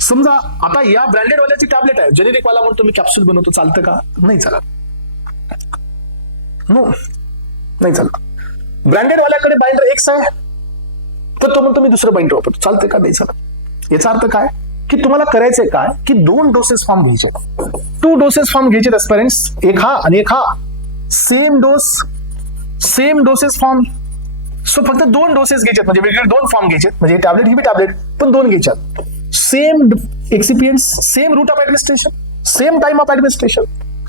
समजा आता या ब्रँडेड वाल्याची टॅबलेट आहे, जेनेरिक वाला म्हणून तुम्ही कॅप्सूल बनवतो, चालतं का? नाही चालत. नो, नाही चालत. ब्रँडेड वाल्याकडे बाइंडर X आहे तर तो म्हणतो मी दुसरं बाइंडर वापरतो, चालतं का? नाही चालत. याचा अर्थ काय की तुम्हाला करायचंय काय की 2 डोसेस फॉर्म घ्यायचे, 2 डोसेस फॉर्म घ्यायचे ऍस्पिरंट्स, एक हा आणि एक हा, same dose, same doses form. So फक्त 2 डोसेस घ्यायचे, म्हणजे वेगवेगळे 2 फॉर्म घ्यायचे, म्हणजे टॅबलेट ही बी टॅबलेट पण 2 घ्यायच्यात. Same excipients, same route of administration, same time of administration,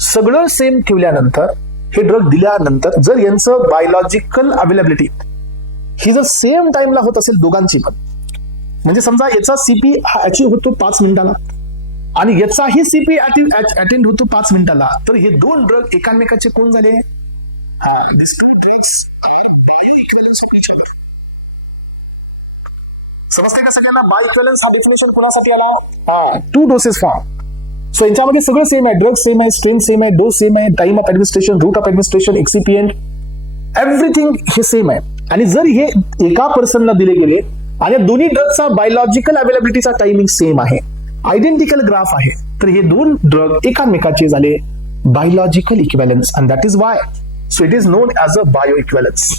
सगळं सेम ठेवल्यानंतर हे ड्रग दिल्यानंतर जर यांचं बायोलॉजिकल अवेलेबिलिटी ही जर सेम टाइमला होत असेल दोघांची पण, म्हणजे समजा याचा सीपी हा अचीव्ह होतो 5 मिनिटाला आणि याचाही सीपी अटेंड होतो 5 मिनिटाला, तर हे 2 ड्रग एकामेकाचे कोण झाले? समजते का सगळ्यांना? बायोइक्विव्हॅलन्स हा डेफिनेशन कोणासाठी आला? 2 डोसेस फॉर्म. सो यांच्यामध्ये सगळं सेम आहे, ड्रग सेम आहे, स्ट्रेन सेम आहे, डोस सेम आहे, time of administration, route of administration, excipient, everything हे सेम आहे. आणि जर हे एका पर्सनला दिले गेले आणि दोन्ही ड्रगचा बायोलॉजिकल अवेलेबिलिटीचा टायमिंग सेम आहे, आयडेंटिकल ग्राफ आहे, तर हे 2 ड्रग एकामेकाचे झाले biological equivalence, and that is why so it is known as a bioequivalence.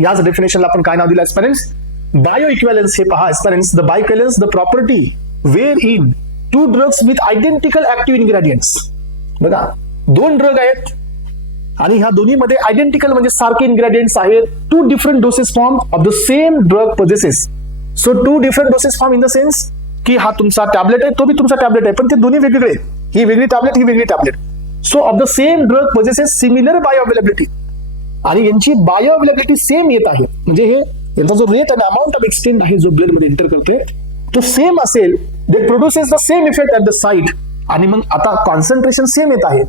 याच डेफिनेशनला आपण काय नाव दिलं ऍस्पिरंट्स? बायो इक्विव्हॅलन्स हे पहा aspirants, the bio equivalence the property where in two drugs with identical active ingredients. बघा, दोन ड्रग आहेत आणि ह्या दोन्हीमध्ये आयडेंटिकल म्हणजे सारखे इन्ग्रेडियंट्स आहेत. Two different doses form of the same drug possesses. So two different doses form in the sense की हा तुमचा टॅबलेट आहे, तो बी तुमचा टॅबलेट आहे, पण ते दोन्ही वेगवेगळे आहेत. ही वेगळी टॅबलेट, ही वेगळी tablet. So of the same drug possesses similar bio availability, आणि यांची बायो अवेलेबिलिटी सेम येत आहे. म्हणजे हे यांचा जो रेट आणि अमाऊंट ऑफ एक्सटेंड आहे जो ब्लड मध्ये एंटर करतोय तो सेम असेल. They produces the same effect at the site. आणि मग आता कॉन्सन्ट्रेशन सेम येत आहे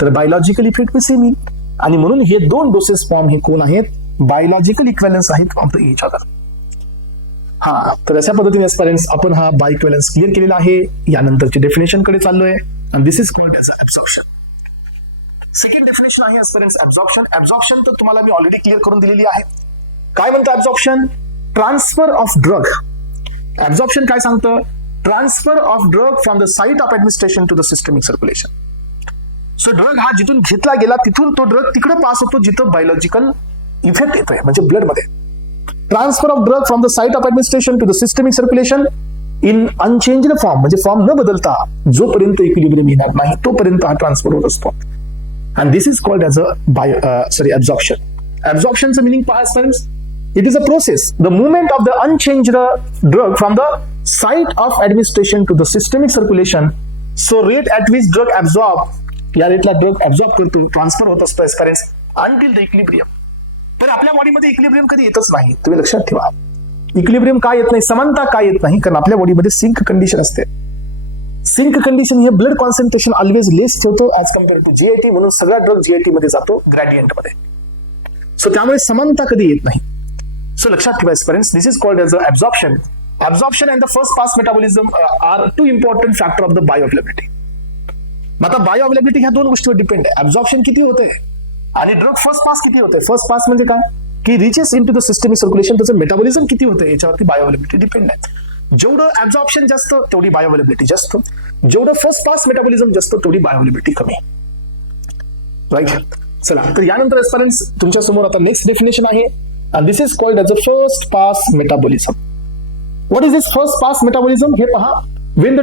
तर बायोलॉजिकल इफेक्ट बी सेम येईल. आणि म्हणून हे दोन डोसेस फॉर्म हे कोण आहेत? बायोलॉजिकल इक्विव्हॅलन्स आहेत ऑफ द इच अदर. हा, तर अशा पद्धतीने एस्पिरंट्स आपण हा बाय इक्विव्हॅलन्स क्लिअर केलेला आहे. यानंतरची डेफिनेशन कडे चाललोय आणि this is called as absorption. Second definition आहे एस्पिरंट्स ऍब्सॉर्प्शन. ऍब्सॉर्प्शन तर तुम्हाला मी ऑलरेडी क्लिअर करून दिलेली आहे. काय म्हणतं absorption? Transfer of drug. Absorption काय सांगतं? Transfer of drug from the site of administration to the systemic circulation. So drug हा जिथून घेतला गेला तिथून तो ड्रग तिकडे पास होतो जिथं बायोलॉजिकल इफेक्ट येतोय, म्हणजे ब्लड मध्ये. Transfer of drug from the site of administration to the systemic circulation in unchanged form, म्हणजे फॉर्म न बदलता जोपर्यंत इक्विलिब्रियम येणार नाही तोपर्यंत हा ट्रान्सफर होत असतो. And this is called as a absorption. Absorption's meaning past tense. It is a process. The movement of the unchanged drug from the site of administration to the systemic circulation. So rate at which drug absorb, या रेटला ड्रग ऍब्झॉर्ब करतो, ट्रान्सफर होत असतो एस्पिरंट्स अंटिल द इक्विलिब्रियम. तर आपल्या बॉडीमध्ये इक्विलिब्रियम कधी येतच नाही. तुम्ही लक्षात ठेवा, इक्विलिब्रियम काय येत नाही, समानता काय येत नाही, कारण आपल्या बॉडीमध्ये सिंक कंडिशन असते. सिंक कंडिशन हे ब्लड कॉन्सन्ट्रेशन ऑलवेज लेस ठेवतो ऍज कम्पेअर टू जीआयटी, म्हणून सगळा ड्रग जीआयटी मध्ये जातो ग्रॅडियंट मध्ये. सो त्यामुळे समानता कधी येत नाही. सो लक्षात ठेवा aspirants, this is called as absorption. Absorption and the first pass metabolism are two important factor of the bio availability. आता बायो अवेलेबिलिटी ह्या दोन गोष्टीवर डिपेंड आहे. ऍब्सॉर्प्शन किती होते आणि ड्रग फर्स्ट पास किती होते. फर्स्ट पास म्हणजे काय की reaches in to the systemic circulation, त्याचं मेटाबॉलिझम किती होतं याच्यावरती बायो अवेलेबिलिटी डिपेंड आहे. जेवढं ऍब्सॉर्प्शन जास्त तेवढी बायो अवेलेबिलिटी जास्त, जेवढं फर्स्ट पास मेटाबॉलिझम जास्त तेवढी बायो अवेलेबिलिटी कमी. राईट. चला, तर यानंतर एस्पिरंट्स तुमच्या समोर आता नेक्स्ट डेफिनेशन आहे and this is called as a first pass metabolism. What is this first pass metabolism? हे पहा, when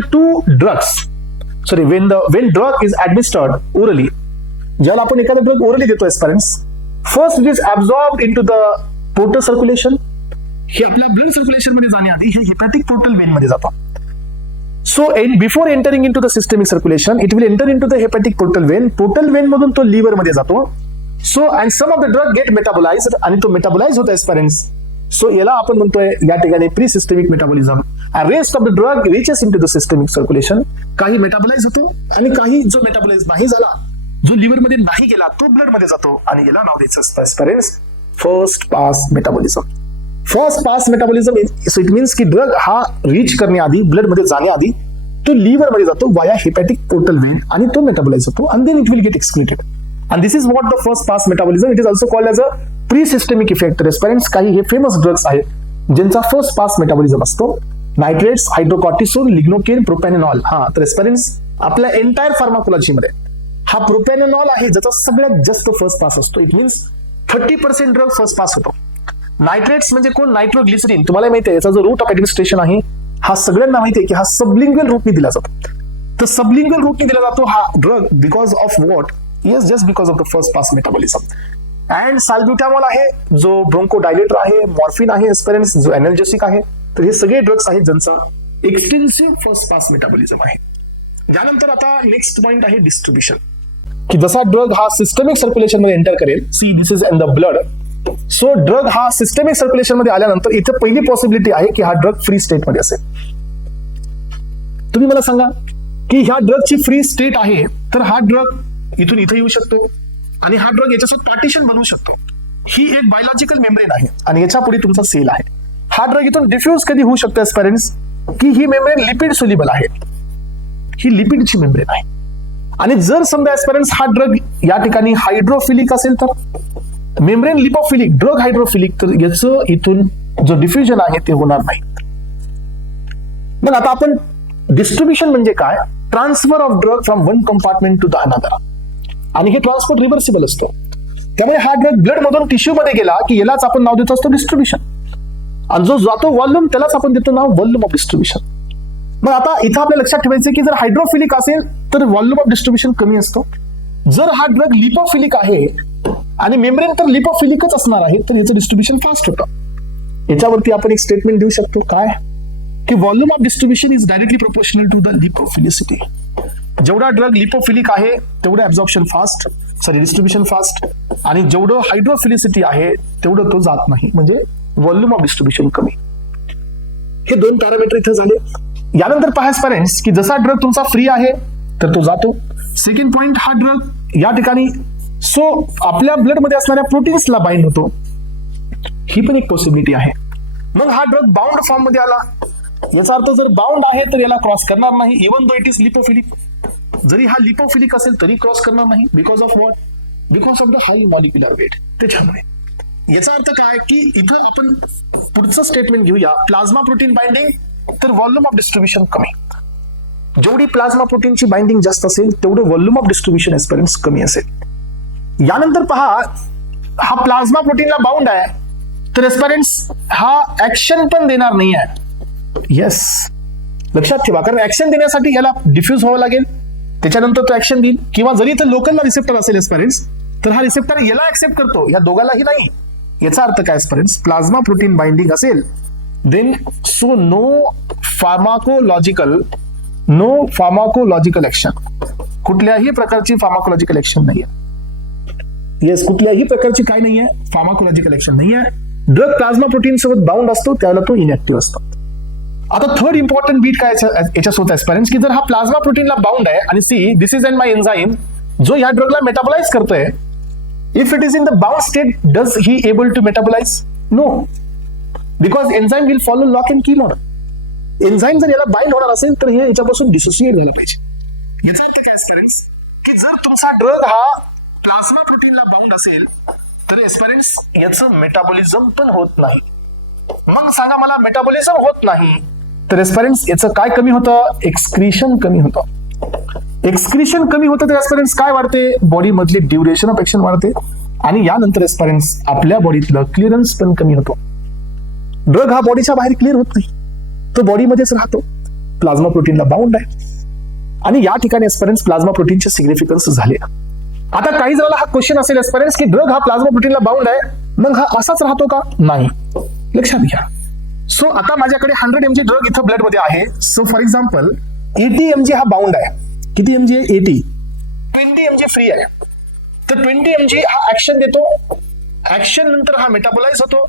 drug is administered orally, ज्याला आपण एखादा ड्रग ओरली देतो aspirants, first it is absorbed into the portal circulation. हे आपल्या ब्लड सर्क्युलेशन मध्ये जाण्याआधी हे हेपॅटिक पोर्टल वेन मध्ये जातो. So before entering into the systemic circulation it will enter into the hepatic portal vein. Portal vein मधून तो लिव्हर मध्ये जातो. So and some of the drug get metabolized, आणि तो मेटाबोलाइज होतो एस्पिरंट्स. सो याला आपण म्हणतोय या ठिकाणी pre systemic metabolism. Rest of the drug reaches into the systemic circulation. काही मेटाबोलाइज होतो आणि काही जो मेटाबोलाइज नाही झाला, जो लिव्हर मध्ये नाही गेला, तो ब्लड मध्ये जातो आणि याला नाव द्यायचं असतं aspirants first pass metabolism. First pass metabolism so it means की ड्रग हा रीच करण्याआधी, ब्लड मध्ये जाण्याआधी तो लिव्हर मध्ये जातो वाया हेपॅटिक पोर्टल वेन आणि तो मेटाबोलाइज होतो आणि then it will get excreted. And this is what the first pass metabolism. It is also called as a pre-systemic effect. Aspirants, काही हे फेमस ड्रग्स आहेत ज्यांचा फर्स्ट पास मेटाबॉलिझम असतो. Nitrates, hydrocortisone, lignocaine, propranolol. हा, तर एस्पिरंट्स आपल्या एंटायर फार्माकोलॉजी मध्ये हा प्रोपॅनॉल आहे ज्याचा सगळ्यात जास्त फर्स्ट पास असतो. It means 30% drug first pass होतो. नायट्रेट्स म्हणजे कोण? नायट्रोग्लिसरीन. तुम्हाला माहिती आहे याचा जो रूट ऑफ ऍडमिनिस्ट्रेशन आहे हा सगळ्यांना माहिती आहे की हा सबलिंग्युअल रूटने दिला जातो. तर सबलिंग्युअल रूटने दिला जातो हा drug because of what? Yes, just because of the first pass metabolism. And salbutamol आहे जो ब्रोंकोडायलेटर आहे, मॉर्फिन आहे एस्पिरंट्स जो एनर्जेसिक आहे. तर हे सगळे ड्रग्स आहेत ज्यांचं एक्सटेन्सिव्ह फर्स्ट पास मेटाबॉलिझम आहे. त्यानंतर आता नेक्स्ट पॉइंट आहे डिस्ट्रीब्युशन, की जसा ड्रग हा सिस्टमिक सर्क्युलेशन मध्ये एंटर करेल. C this is in the blood. So drug हा सिस्टमिक सर्क्युलेशन मध्ये आल्यानंतर इथे पहिली पॉसिबिलिटी आहे की हा ड्रग फ्री स्टेट मध्ये असेल. तुम्ही मला सांगा की ह्या ड्रगची फ्री स्टेट आहे तर हा ड्रग इथून इथे येऊ शकतो आणि हा ड्रग याच्यासोबत पार्टिशन बनवू शकतो. ही एक बायोलॉजिकल मेम्ब्रेन आहे आणि याच्या पुढे तुमचा सेल आहे. हा ड्रग इथून डिफ्यूज कधी होऊ शकतो एस्पिरंट्स की ही मेम्ब्रेन लिपिड सोल्युबल आहे. ही लिपिडची मेम्ब्रेन आहे. आणि जर समजा एस्पिरंट्स हा ड्रग या ठिकाणी हायड्रोफिलिक असेल तर मेम्ब्रेन लिपोफिलिक, ड्रग हायड्रोफिलिक, तर याचं इथून जो डिफ्युजन आहे ते होणार नाही. मग आता आपण डिस्ट्रीब्युशन म्हणजे काय? Transfer of drug from one compartment to the another. आणि हे ट्रान्सपोर्ट रिव्हर्सिबल असतो. त्यामुळे हा ड्रग ब्लड मधून टिश्यू मध्ये गेला की यालाच आपण नाव देत असतो डिस्ट्रीब्युशन. आणि जो जातो व्हॉल्यूम त्यालाच आपण देतो नाव व्हॉल्यूम ऑफ डिस्ट्रीब्युशन. मग आता इथं आपल्या लक्षात ठेवायचं की जर हायड्रोफिलिक असेल तर व्हॉल्यूम ऑफ डिस्ट्रीब्युशन कमी असतो. जर हा ड्रग लिपोफिलिक आहे आणि मेम्ब्रेन तर लिपोफिलिकच असणार आहे तर याचं डिस्ट्रीब्युशन फास्ट होतं. याच्यावरती आपण एक स्टेटमेंट देऊ शकतो काय की volume of distribution is directly proportional to the lipophilicity. जेवढा ड्रग लिपोफिलिक आहे तेवढं ऍब्झॉर्प्शन फास्ट, डिस्ट्रीब्युशन फास्ट, आणि जेवढं हायड्रोफिलिसिटी आहे तेवढं तो जात नाही, म्हणजे व्हॉल्यूम ऑफ डिस्ट्रीब्युशन कमी. हे दोन पॅरामीटर इथे झाले. यानंतर पहा पेरेंट्स की जसा ड्रग तुमचा फ्री आहे तर तो जातो. सेकंड पॉइंट, हा ड्रग या ठिकाणी आपल्या ब्लड मध्ये असणाऱ्या प्रोटीन्सला बाइंड होतो, ही पण एक पॉसिबिलिटी आहे. मग हा ड्रग बाउंड फॉर्म मध्ये आला, याचा अर्थ जर बाउंड आहे तर याला क्रॉस करणार नाही, even though it is lipophilic. जरी हा लिपोफिलिक असेल तरी क्रॉस करणार नाही. Because of what? Because of the high molecular weight. त्याच्यामुळे याचा अर्थ काय की इथं आपण पुढचं स्टेटमेंट घेऊया, प्लाझ्मा प्रोटीन बाइंडिंग तर व्हॉल्यूम ऑफ डिस्ट्रीब्युशन कमी. जेवढी प्लाझ्मा प्रोटीनची बाइंडिंग जास्त असेल तेवढं व्हॉल्यूम ऑफ डिस्ट्रीब्युशन एस्पेरेंट्स कमी असेल. यानंतर पहा, हा प्लाझ्मा प्रोटीनला बाउंड आहे तर एस्पेरेंट्स हा ऍक्शन पण देणार नाही आहे. येस, लक्षात ठेवा, कारण ऍक्शन देण्यासाठी याला डिफ्यूज व्हावं लागेल, त्याच्यानंतर तो ऍक्शन देईल. किंवा जरी इथं लोकलला रिसेप्टर असेल एस्पेरेंट्स तर हा रिसेप्टर याला ऍक्सेप्ट करतो, या दोघालाही नाही. याचा अर्थ काय एस्पेरेंट्स, प्लाझ्मा प्रोटीन बाइंडिंग असेल देन नो फार्माकोलॉजिकल ऍक्शन. कुठल्याही प्रकारची फार्माकोलॉजिकल ऍक्शन नाहीये. येस, कुठल्याही प्रकारची काय नाहीये, फार्माकोलॉजिकल ऍक्शन नाहीये. ड्रग प्लाझ्मा प्रोटीन सोबत बाउंड असतो त्यावेळेला तो इनॅक्टिव्ह असतो. आता थर्ड इम्पॉर्टंट बीट काय याच्यासोबत एस्पेरेंट्स की जर हा प्लाझ्मा प्रोटीनला बाउंड आहे आणि see this is my enzyme जो या ड्रगला मेटाबोलाइज करतोय, if it is in the bound state does he able to metabolize? No, because enzyme will follow lock and key law. Enzyme जर याला बाइंड होणार असेल तर हे याच्यापासून डिसोसिएट झालं पाहिजे. याचा अर्थ काय एस्पेरेंट्स की जर तुमचा ड्रग हा प्लाझ्मा प्रोटीनला बाउंड असेल तर एस्पेरेंट्स याचं मेटाबॉलिझम पण होत नाही. मग सांगा मला, मेटाबॉलिझम होत नाही तर एस्पेरेंट्स याचं काय कमी होतं? एक्सक्रीशन कमी होतं. एक्सक्रीशन कमी होतं तर एस्पेरेंट्स काय वाढते? बॉडी मधली ड्युरेशन ऑफ एक्शन वाढते आणि यानंतर एस्पेरेंट्स आपल्या बॉडीतलं क्लिअरन्स पण कमी होतो. ड्रग हा बॉडीच्या बाहेर क्लिअर होत नाही, तो बॉडीमध्येच राहतो, प्लाझ्मा प्रोटीनला बाउंड आहे. आणि या ठिकाणी एस्पेरेंट्स प्लाझ्मा प्रोटीनचे सिग्निफिकन्स झाले. आता काही जणांना हा क्वेश्चन असेल एस्पेरेंट्स की ड्रग हा प्लाझ्मा प्रोटीनला बाउंड आहे, मग हा असाच राहतो का? नाही, लक्षात घ्या. सो आता माझ्याकडे 100 mg ड्रग इथं ब्लड मध्ये आहे. सो फॉर एक्झाम्पल 80 mg हा बाउंड आहे. किती mg आहे? 80. 20 mg फ्री आहे. तर 20 mg हा ऍक्शन देतो, ऍक्शन नंतर हा मेटाबोलाइज होतो,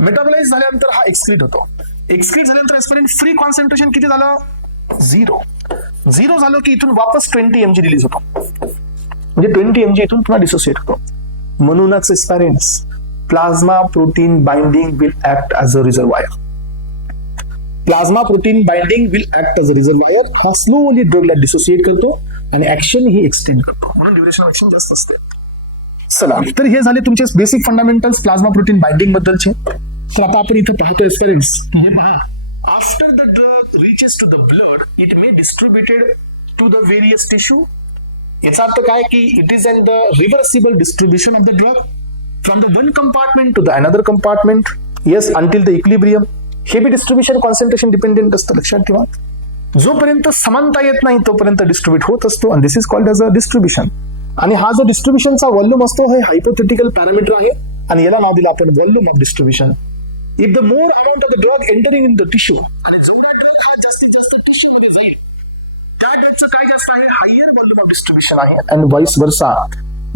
मेटाबोलाइज झाल्यानंतर हा एक्सक्रीट होतो. एक्सक्रीट झाल्यानंतर एस्पेरेंट फ्री कॉन्सन्ट्रेशन किती झालं? 0 झालं की इथून वापस 20 mg रिलीज होतो, म्हणजे 20 mg इथून पुन्हा डिसोसिएट होतो. म्हणूनच aspirants plasma protein binding will act as a reservoir. Plasma protein binding will act as a reservoir. हा स्लोली ड्रगला डिसोसिएट करतो आणि ऍक्शन ही एक्सटेंड करतो, म्हणून ड्युरेशन ऑफ ऍक्शन जास्त असते. चला, तर हे झाले तुमचे basic fundamentals plasma protein binding बद्दलचे. तर आता आपण इथं पाहतो एस्पेरेंट्स, हे पहा, after the drug reaches to the blood it may distributed to the various tissue. याचा अर्थ काय की it is in the reversible distribution of the drug from the one compartment to the another compartment. Yes, until the equilibrium. हे बी डिस्ट्रीब्युशन कॉन्सन्ट्रेशन डिपेंडेंट असतं, लक्षात ठेवा. जोपर्यंत समानता येत नाही तोपर्यंत डिस्ट्रीब्यूट होत असतो आणि this is called as a distribution. आणि हा जो डिस्ट्रीब्युशनचा व्हॉल्यूम असतो हे हायपोथेटिकल पॅरामीटर आहे आणि याला नाव दिलं आपण volume of distribution. If the more amount of the drug entering in the tissue, आणि जेवढा ड्रग हा जास्तीत जास्त टिश्यू मध्ये जाईल त्या ड्रगचं काय जास्त आहे? हायर व्हॉल्यूम ऑफ डिस्ट्रीब्युशन आहे. अँड वाईस वर्सा,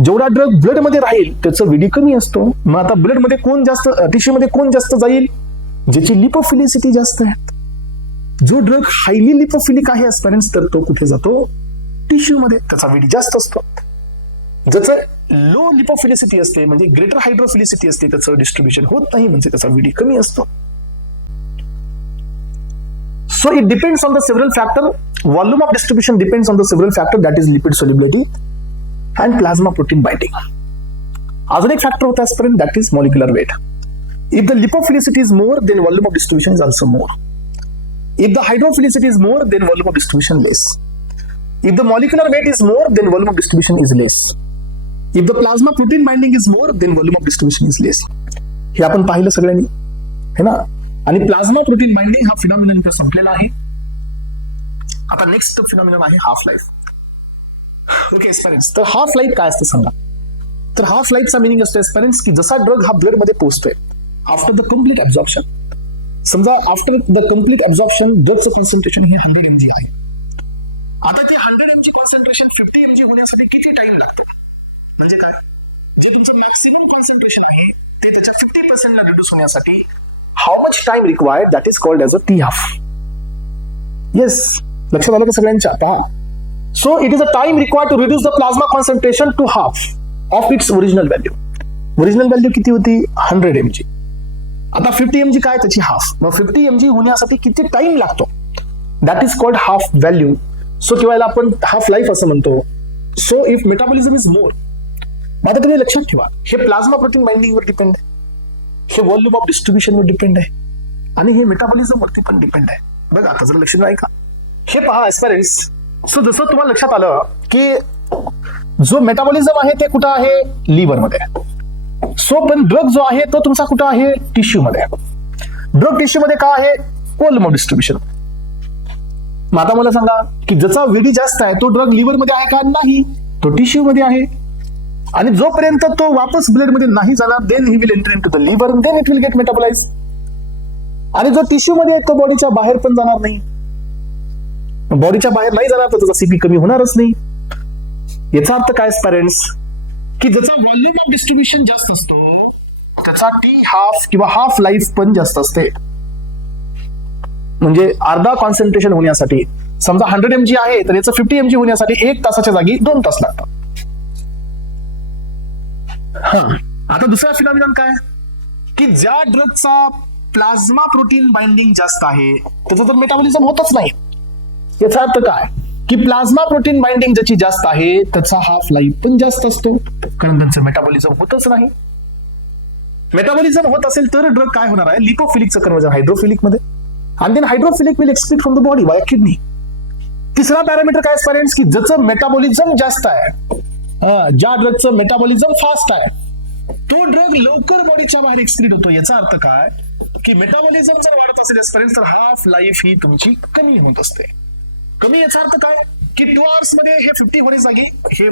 जेवढा ड्रग ब्लड मध्ये राहील त्याचं व्हीडी कमी असतो. मग आता ब्लड मध्ये कोण जास्त, टिश्यू मध्ये कोण जास्त जाईल? ज्याची लिपोफिलिसिटी जास्त आहे. जो ड्रग हायली लिपोफिलिक आहे एस्पेरेंट्स तर तो कुठे जातो? टिश्यू मध्ये, त्याचा व्हीडी जास्त असतो. ज्याचं लो लिपोफिलिसिटी असते म्हणजे ग्रेटर हायड्रोफिलिसिटी असते त्याचं डिस्ट्रीब्युशन होत नाही, म्हणजे त्याचा व्हीडी कमी असतो. So it depends on the several factor. Volume of distribution depends on the several factor, that is lipid solubility and plasma protein binding. अजून एक फॅक्टर होता एस्पेरेंट, that is molecular weight. If the lipophilicity is more, then volume of distribution is also more. If the hydrophilicity is more, then volume of distribution less. If the molecular weight is more, then volume of distribution is less. If the plasma protein binding is more, then volume of distribution is less. हे आपण पाहिलं सगळ्यांनी, है ना. आणि प्लाझ्मा प्रोटीन बाइंडिंग हा फिनॉमिनन इथं संपलेला आहे. आता नेक्स्ट फिनॉमिनन आहे हाफ लाईफ. ओके एस्पिरंट्स, तर हाफ लाईफ काय असते सांगा. तर हाफ लाईफचा मिनिंग असतो एस्पिरंट्स की जसा ड्रग हा ब्लड मध्ये पोहोचतोय आफ्टर द कम्प्लीट ऍब्झॉर्प्शन. समजा आफ्टर द कम्प्लीट ऍब्झॉर्प्शन ड्रगचं कॉन्सन्ट्रेशन हे 100 mg आहे. आता ते 100 mg कॉन्सन्ट्रेशन 50 mg होण्यासाठी किती टाइम लागतो? म्हणजे काय, जे तुमचं मॅक्सिमम कॉन्सन्ट्रेशन आहे ते त्याच्या 50% ला रिड्यूस होण्यासाठी how much time required, that is called as a t half. Yes, लक्षात आलं का सगळ्यांच्या? पहा, so it is a time required to reduce the plasma concentration to half of its original value. Original value किती होती? 100 mg. आता 50 mg काय, त्याची हाफ. मग 50 mg होण्यासाठी किती टाइम लागतो, that is called half value. So किंवा आपण हाफ लाईफ असं म्हणतो. सो इफ मेटाबॉलिझम इज मोर, आता तुम्ही लक्षात ठेवा, हे प्लाझ्मा प्रोटीन बाइंडिंगवर डिपेंड आहे, हे व्हॉल्यूम ऑफ डिस्ट्रीब्युशनवर डिपेंड आहे, आणि हे मेटाबॉलिझम वरती पण डिपेंड आहे. बघा आता जर लक्षात आहे का, हे पहा एस्पिरंट्स. सो जसं तुम्हाला लक्षात आलं की जो मेटाबॉलिझम आहे ते कुठं आहे? लिव्हर मध्ये. सो पण ड्रग जो आहे तो तुमचा कुठं आहे? टिश्यू मध्ये. ड्रग टिश्यू मध्ये का आहे? Volume of distribution. मग आता मला सांगा की ज्याचा व्हीडी जास्त आहे तो ड्रग लिव्हर मध्ये आहे का? नाही, तो टिश्यू मध्ये आहे. आणि जोपर्यंत तो वापस ब्लड मध्ये नाही जाणार, then he will enter into the liver, then it will get metabolize. आणि जो टिश्यू मध्ये आहे तो बॉडीच्या बाहेर पण जाणार नाही. बॉडीच्या बाहेर नाही जाणार तर त्याचा सीपी कमी होणारच नाही. याचा अर्थ काय पेरेंट्स, की ज्याचा व्हॉल्यूम ऑफ डिस्ट्रीब्युशन जास्त असतो त्याचा टी हाफ किंवा हाफ लाईफ पण जास्त असते. म्हणजे अर्धा कॉन्सन्ट्रेशन होण्यासाठी समजा 100 mg आहे तर याचं 50 mg होण्यासाठी 1 तासाच्या जागी 2 तास लागतात. हा, आता दुसरा फिनॉमिनन काय, की ज्या ड्रगचा प्लाझ्मा प्रोटीन बाइंडिंग जास्त आहे त्याचं तर मेटाबॉलिझम होतच नाही. याचा अर्थ काय, की प्लाझ्मा प्रोटीन बाइंडिंग ज्याची जास्त आहे त्याचा हाफ लाईफ पण जास्त असतो, कारण त्यांचं मेटाबॉलिझम होतच नाही. मेटाबॉलिझम होत असेल तर ड्रग काय होणार आहे? लिपोफिलिकचं कन्वर्जन हायड्रोफिलिक मध्ये, आणि then hydrophilic will excrete from the body by kidney. तिसरा पॅरामीटर काय पेरेंट्स, की ज्याचं मेटाबॉलिझम जास्त आहे, ज्या ड्रगचं मेटाबॉलिझम फास्ट आहे तो ड्रग लवकर बॉडीच्या बाहेर एक्सक्रीट होतो. याचा अर्थ काय, की मेटाबॉलिझम जर वाढत असेल आजपर्यंत तर हाफ लाईफ ही तुमची कमी होत असते. कमी याचा अर्थ काय, की 2 hours मध्ये हे 50 होण्या जागी हे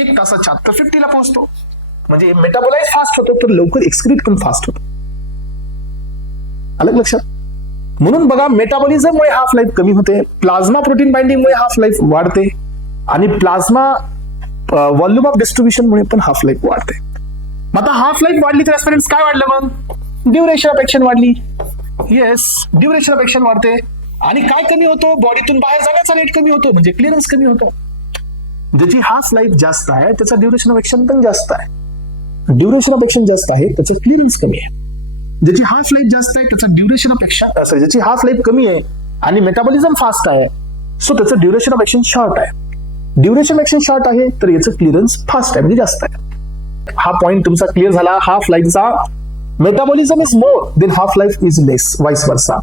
1 तासाच्या आत 50 ला पोहोचतो. म्हणजे मेटाबॉलाइज फास्ट होतो तर लवकर एक्सक्रीट पण फास्ट होतो. आलं लक्षात? म्हणून बघा, मेटाबॉलिझम मुळे हाफ लाईफ कमी होते, प्लाझ्मा प्रोटीन बाइंडिंग मुळे हाफ लाईफ वाढते, आणि प्लाझ्मा व्हॉल्यूम ऑफ डिस्ट्रीब्युशन मुळे पण हाफ लाईफ वाढते. मग आता हाफ लाईफ वाढली तर एस्पिरंट्स काय वाढलं? मग ड्युरेशन ऑफ ऍक्शन वाढली. येस, ड्युरेशन ऑफ ऍक्शन वाढते. आणि काय कमी होतो? बॉडीतून बाहेर जाण्याचा रेट कमी होतो, म्हणजे क्लिअरन्स कमी होतो. ज्याची हाफ लाईफ जास्त आहे त्याचा ड्युरेशन ऑफ ऍक्शन पण जास्त आहे. ड्युरेशन ऑफ ऍक्शन जास्त आहे त्याचं क्लिअरन्स कमी आहे. ज्याची हाफ लाईफ जास्त आहे त्याचा ड्युरेशन ऑफ ऍक्शन, ज्याची हाफ लाईफ कमी आहे आणि मेटाबॉलिझम फास्ट आहे, सो त्याचं ड्युरेशन ऑफ ऍक्शन शॉर्ट आहे. ड्युरेशन ऑफ ऍक्शन शॉर्ट आहे तर याचं क्लिअरन्स फास्ट आहे, म्हणजे जास्त आहे. हा पॉइंट तुमचा क्लिअर झाला. हाफ लाईफचा metabolism is more then half life is less, vice versa.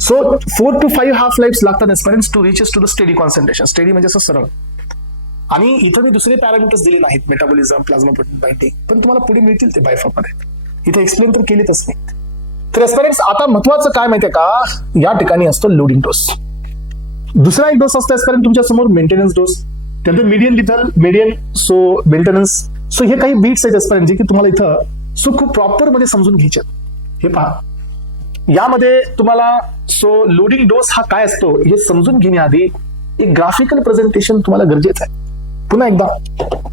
So 4 to 5 half life लागतात aspirants to reaches to the steady concentration. Steady म्हणजे असं सरळ. आणि इथं मी दुसरे पॅरामीटर्स दिले नाहीत, मेटाबॉलिझम, प्लाझ्मा प्रोटीन बाइंडिंग, पण तुम्हाला पुढे मिळतील ते बायफॉर्म मध्ये. इथे एक्सप्लेन तर केलीच नाही. तर एस्पिरंट्स आता महत्वाचं काय माहितीये का, या ठिकाणी असतो लोडिंग डोस. दुसरा एक डोस असतो एस्पिरंट तुमच्या समोर, मेंटेनन्स डोस. त्यानंतर median lethal, median, so maintenance. So हे काही बीट्स आहेत एस्पिरंट जे की तुम्हाला इथं सो खूप प्रॉपर मध्ये समजून घ्यायचे. हे पहा, यामध्ये तुम्हाला सो लोडिंग डोस हा काय असतो हे समजून घेण्याआधी एक ग्राफिकल प्रेझेंटेशन तुम्हाला गरजेचं आहे. पुन्हा एकदा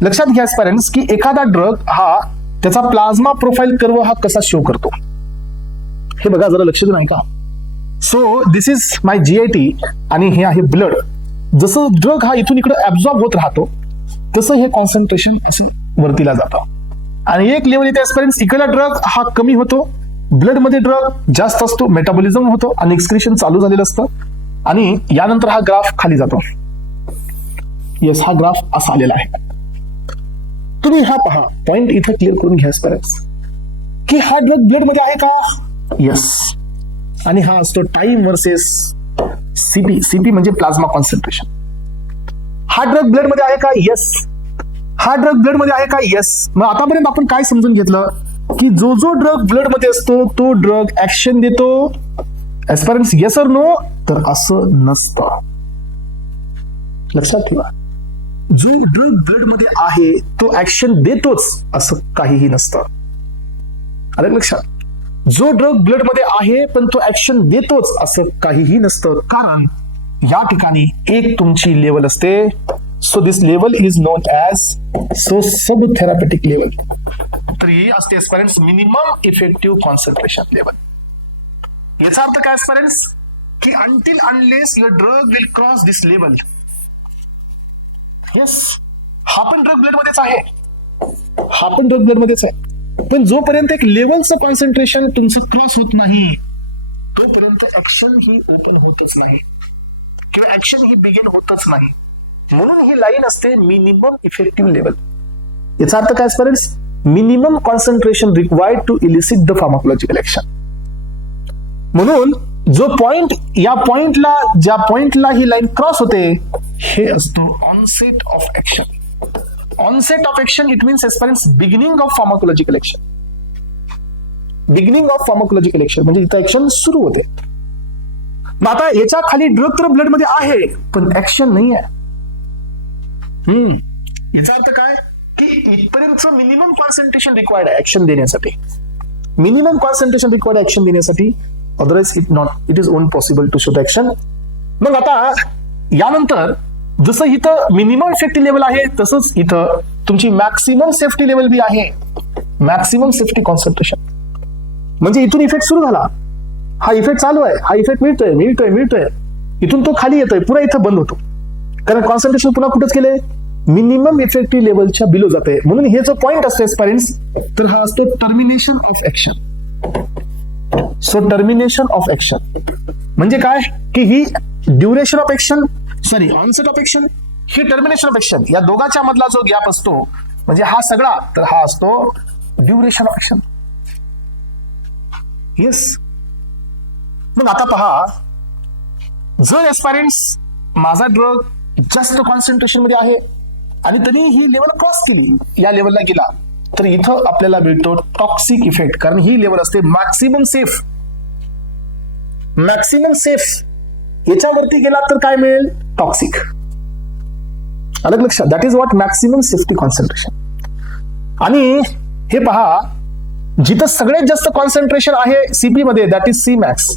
लक्षात घ्या पेरेंट्स, की एखादा ड्रग हा त्याचा प्लाझ्मा प्रोफाईल कर्व हा कसा शो करतो हे बघा, जरा लक्ष देऊ नका. So this is my GIT आणि हे आहे ब्लड. जसं ड्रग हा इथून इकडे ऍब्झॉर्ब होत राहतो तसं हे कॉन्सन्ट्रेशन असं वरतीला जातं. आणि एक लेवल येते पेरेंट्स, इकडला ड्रग हा कमी होतो, ब्लड मध्ये ड्रग जास्त असतो, मेटाबॉलिझम होतो आणि एक्सक्रिशन चालू झालेलं असतं. आणि यानंतर हा ग्राफ खाली जातो. येस, हा ग्राफ असा आलेला आहे. तुम्ही हा पहा, पॉइंट इथं क्लिअर करून घ्या पेरेंट्स, की हा ड्रग ब्लड मध्ये आहे का? येस. आणि हा असतो टाइम वर्सेस सीपी म्हणजे प्लाझ्मा कॉन्सन्ट्रेशन. हा ड्रग ब्लड मध्ये आहे का? येस. हा ड्रग ब्लड मध्ये आहे का? येस. मग आतापर्यंत आपण काय समजून घेतलं, की जो जो ड्रग ब्लड मध्ये असतो तो ड्रग ऍक्शन देतो. एस्पायरंट्स येस और नो? तर असं नसतं. लक्षात ठेवा, जो ड्रग ब्लड मध्ये आहे तो ऍक्शन देतोच असं काहीही नसतं. आलं लक्षात? जो ड्रग ब्लड मध्ये आहे पण तो ऍक्शन देतोच असं काहीही नसतं. कारण या ठिकाणी एक तुमची लेवल असते. So this level is non as sub therapeutic level. तर ही असते एस्पायरंट्स मिनिमम इफेक्टिव्ह कॉन्सन्ट्रेशन लेवल. याचा अर्थ काय एस्पायरंट्स? की until unless your drug will cross this level. Yes, हा पण ड्रग ब्लड मध्येच आहे, हा पण ड्रग ब्लड मध्येच आहे. पण जोपर्यंत एक लेवलचं कॉन्सन्ट्रेशन तुमचं क्रॉस होत नाही तोपर्यंत ऍक्शन ही ओपन होतच नाही किंवा ऍक्शन ही बिगिन होतच नाही. म्हणून ही लाईन असते मिनिमम इफेक्टिव्ह लेवल. याचा अर्थ काय aspirants? Minimum concentration required to elicit the pharmacological action. म्हणून जो पॉइंट, या पॉइंटला, ज्या पॉइंटला ही लाईन क्रॉस होते हे असतो onset of action. Onset of action it means aspirants beginning of pharmacological action. Beginning of pharmacological action म्हणजे इथं ऍक्शन सुरू होते. मग आता याच्या खाली ड्रग तर ब्लड मध्ये आहे पण ऍक्शन नाही आहे. याचा अर्थ काय? की इथपर्यंत मिनिमम कॉन्सन्ट्रेशन रिक्वायर्ड आहे ऍक्शन देण्यासाठी. मिनिमम कॉन्सन्ट्रेशन रिक्वायर्ड ऍक्शन देण्यासाठी, otherwise it is own possible to show the action. मग आता यानंतर जसं इथं मिनिमम सेफ्टी लेवल आहे तसंच इथं तुमची मॅक्सिमम सेफ्टी लेवल बी आहे. मॅक्सिमम सेफ्टी कॉन्सन्ट्रेशन म्हणजे इथून इफेक्ट सुरू झाला, हा इफेक्ट चालू आहे, हा इफेक्ट मिळतोय, इथून तो खाली येतोय, पुन्हा इथं बंद होतो. कारण कॉन्सन्ट्रेशन पुन्हा कुठेच केलंय? मिनिमम इफेक्टिव्ह लेवलच्या बिलो जाते. म्हणून हे जो पॉइंट असतो एस्पायरंट्स, तर हा असतो termination of action. So termination of action म्हणजे काय? की ही duration of action, onset of action, ही टर्मिनेशन ऑफ ऍक्शन, या दोघांच्या मधला जो गॅप असतो म्हणजे हा सगळा, तर हा असतो ड्युरेशन ऑफ ऍक्शन. येस. मग आता पहा, जर एस्पायरंट्स माझा ड्रग जास्त कॉन्सन्ट्रेशन मध्ये आहे आणि तरी ही लेवल क्रॉस केली, या लेवलला गेला, तर इथं आपल्याला मिळतो टॉक्सिक इफेक्ट. कारण ही लेवल असते मॅक्सिमम सेफ. मॅक्सिमम सेफ याच्यावरती गेला तर काय मिळेल? टॉक्सिक. अलग लक्षात? That is what maximum safety concentration. आणि हे पहा, जिथं सगळ्यात जास्त कॉन्सन्ट्रेशन आहे सीपी मध्ये दॅट इज सी मॅक्स,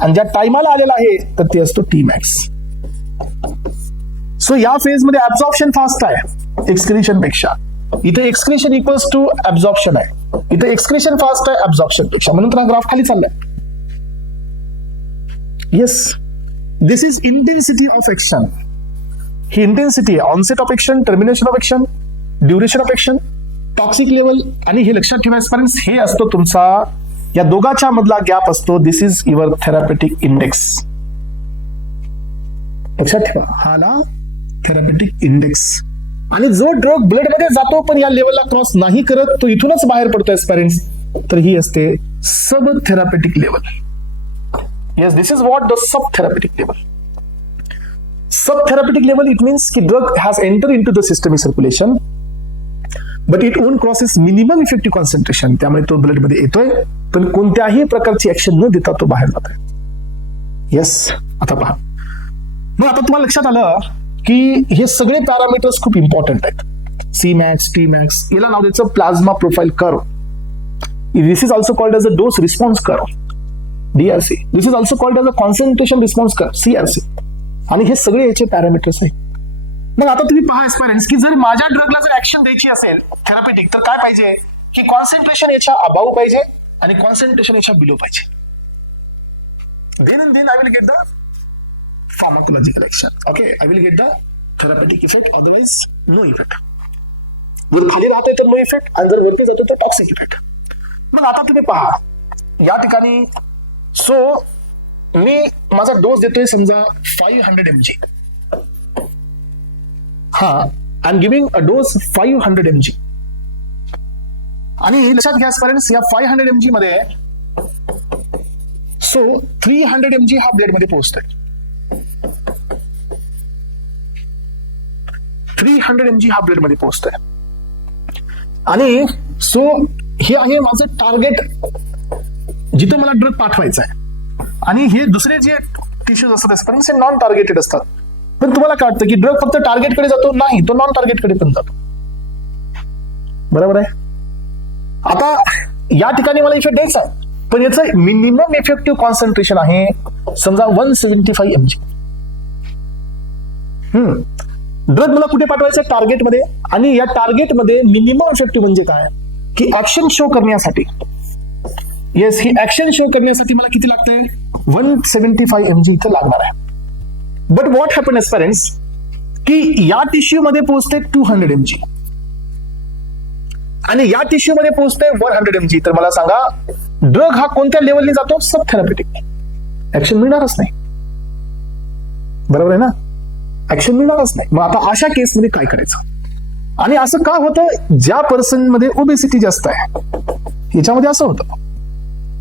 आणि ज्या टाइमाला आलेला आहे तर ते असतो टी मॅक्स. सो या फेज मध्ये ऍब्झॉर्प्शन फास्ट आहे एक्सक्रिशन पेक्षा. इथे एक्सक्रिशन इक्वल्स टू ऍब्झॉर्प्शन आहे, इथे एक्सक्रिशन फास्ट आहे ऍब्झॉर्प्शन पेक्षा. म्हणून तर ग्राफ खाली चाललाय. Yes, this is intensity of action. ही इंटेन्सिटी आहे onset of action, termination of action, duration of action, toxic level. आणि हे लक्षात ठेवा एस्पायरंट्स, हे असतो तुमचा या दोघांच्या मधला गॅप असतो. दिस इज युअर थेरापेटिक इंडेक्स. लक्षात ठेवा, हाला थेरापेटिक इंडेक्स. आणि जो ड्रग ब्लड मध्ये जातो पण या लेवलला क्रॉस नाही करत, तो इथूनच बाहेर पडतो एस्पायरंट्स, तर ही असते sub therapeutic level. Yes, this is what the sub therapeutic level. Sub therapeutic level it means की drug has enter in to the system circulation but it own crosses minimum effective concentration. त्यामुळे तो ब्लड मध्ये येतोय पण कोणत्याही प्रकारची ऍक्शन न देता तो बाहेर जातोय. येस, आता पहा, मग आता तुम्हाला लक्षात आलं की हे सगळे पॅरामीटर्स खूप इम्पॉर्टंट आहेत. सी मॅक्स, टी मॅक्स, याला नाव द्यायचं plasma profile curve. This is also called as a dose response curve, DRC. This is also called as a concentration response curve, CRC. आणि हे सगळे याचे पॅरामीटर्स आहेत. मग आता तुम्ही पहा एस्पायरंट्स, की जर माझ्या ड्रगला जर ऍक्शन द्यायची असेल थेरापेटिक, तर काय पाहिजे? की कॉन्सन्ट्रेशन याच्या अबाव पाहिजे आणि कॉन्सन्ट्रेशन याच्या बिलो पाहिजे. then I will get the pharmacological action. Okay, I will get the therapeutic effect, otherwise no effect. जर खाली राहतोय तर नो इफेक्ट, आणि जर वरती जातो तर टॉक्सिक इफेक्ट. मग आता तुम्ही पहा या ठिकाणी, सो मी माझा डोस देतोय समजा 500 mg. हा, I am giving a dose 500 mg. आणि लक्षात घ्या स्टुडंट्स, या 500 mg मध्ये सो 300 mg हा ब्लड मध्ये पोहोचतोय. 300 mg हा ब्लड मध्ये पोहोचतोय. आणि सो हे आहे माझं टार्गेट, जिथं मला ड्रग पाठवायचा आहे. आणि हे दुसरे जे टिश्यूज असतात एस्पिरंट्स हे नॉन टार्गेटेड असतात. पण तुम्हाला काय वाटतं की ड्रग फक्त टार्गेटकडे जातो? नाही, तो नॉन टार्गेटकडे पण जातो. बरोबर आहे. आता या ठिकाणी मला इफेक्ट द्यायचा आहे, पण याचं मिनिमम इफेक्टिव्ह कॉन्सन्ट्रेशन आहे समजा 175 mg. ड्रग मला कुठे पाठवायचं? टार्गेटमध्ये. आणि या टार्गेटमध्ये मिनिमम इफेक्टिव्ह म्हणजे काय की ऍक्शन शो करण्यासाठी, येस, ही ऍक्शन शो करण्यासाठी मला किती लागतंय? 175 mg इथं लागणार आहे. बट व्हॉट हॅपन एस्पिरंट्स की या टिश्यू मध्ये पोहोचते 200 mg आणि या टिश्यू मध्ये पोहोचते 100 mg. तर मला सांगा ड्रग हा कोणत्या लेवलने जातो? सब थेरापेटिक. ऍक्शन मिळणारच नाही. बरोबर आहे ना? ऍक्शन मिळणारच नाही. मग आता अशा केसमध्ये काय करायचं? आणि असं का होतं? ज्या पर्सन मध्ये ओबेसिटी जास्त आहे याच्यामध्ये असं होतं.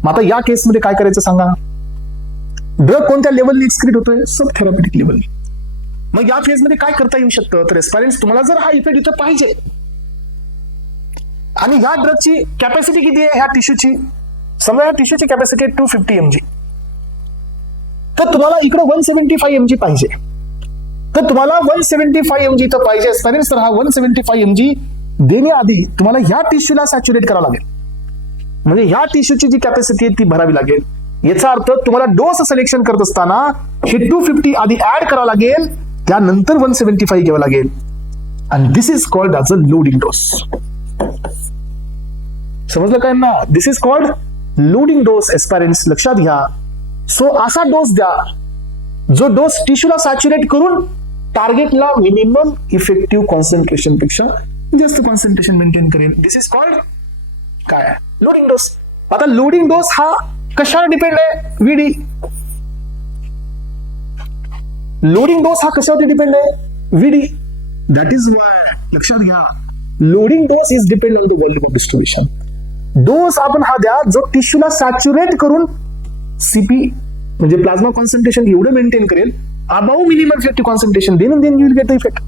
मग आता या केसमध्ये काय करायचं सांगा? ड्रग कोणत्या लेवलने एक्सक्रीट होतोय? सब थेरापेटिक लेवलने. मग या फेजमध्ये काय करता येऊ शकतं? तर एस्पिरंट्स तुम्हाला जर हा इफेक्ट इथं पाहिजे आणि ह्या ड्रगची कॅपॅसिटी किती आहे ह्या टिश्यूची? समजा या टिश्यूची कॅपॅसिटी आहे 250 mg, तर तुम्हाला इकडे 175 mg पाहिजे. तर तुम्हाला 175 mg इथं पाहिजे एस्पिरंट्स. तर हा 175 mg देण्याआधी तुम्हाला ह्या टिश्यूला सॅच्युरेट करावं लागेल. म्हणजे ह्या टिश्यूची जी कॅपॅसिटी आहे ती भरावी लागेल. याचा अर्थ तुम्हाला डोस सिलेक्शन करत असताना हे 250 आधी ऍड करावं लागेल, त्यानंतर 175 घ्यावं लागेल. आणि this is called as a loading dose. समजलं काय ना? This is called loading dose aspirants. लक्षात घ्या. सो असा डोस द्या जो डोस टिश्यूला सॅच्युरेट करून टार्गेटला मिनिमम इफेक्टिव्ह कॉन्सन्ट्रेशन पेक्षा जास्त कॉन्सन्ट्रेशन मेंटेन करेल. दिस इज कॉल्ड काय? Loading dose. आता लोडिंग डोस हा कशावर डिपेंड आहे? व्हीडी. लोडिंग डोस हा कशावर डिपेंड आहे? व्हीडी. दॅट इज वाय लक्षात घ्या, loading dose is depend on the value of distribution. Dose आपण हा द्या जो टिश्यूला सॅच्युरेट करून सीपी म्हणजे प्लाझ्मा कॉन्सन्ट्रेशन एवढं मेंटेन करेल above minimum effective concentration, then you will get the effect.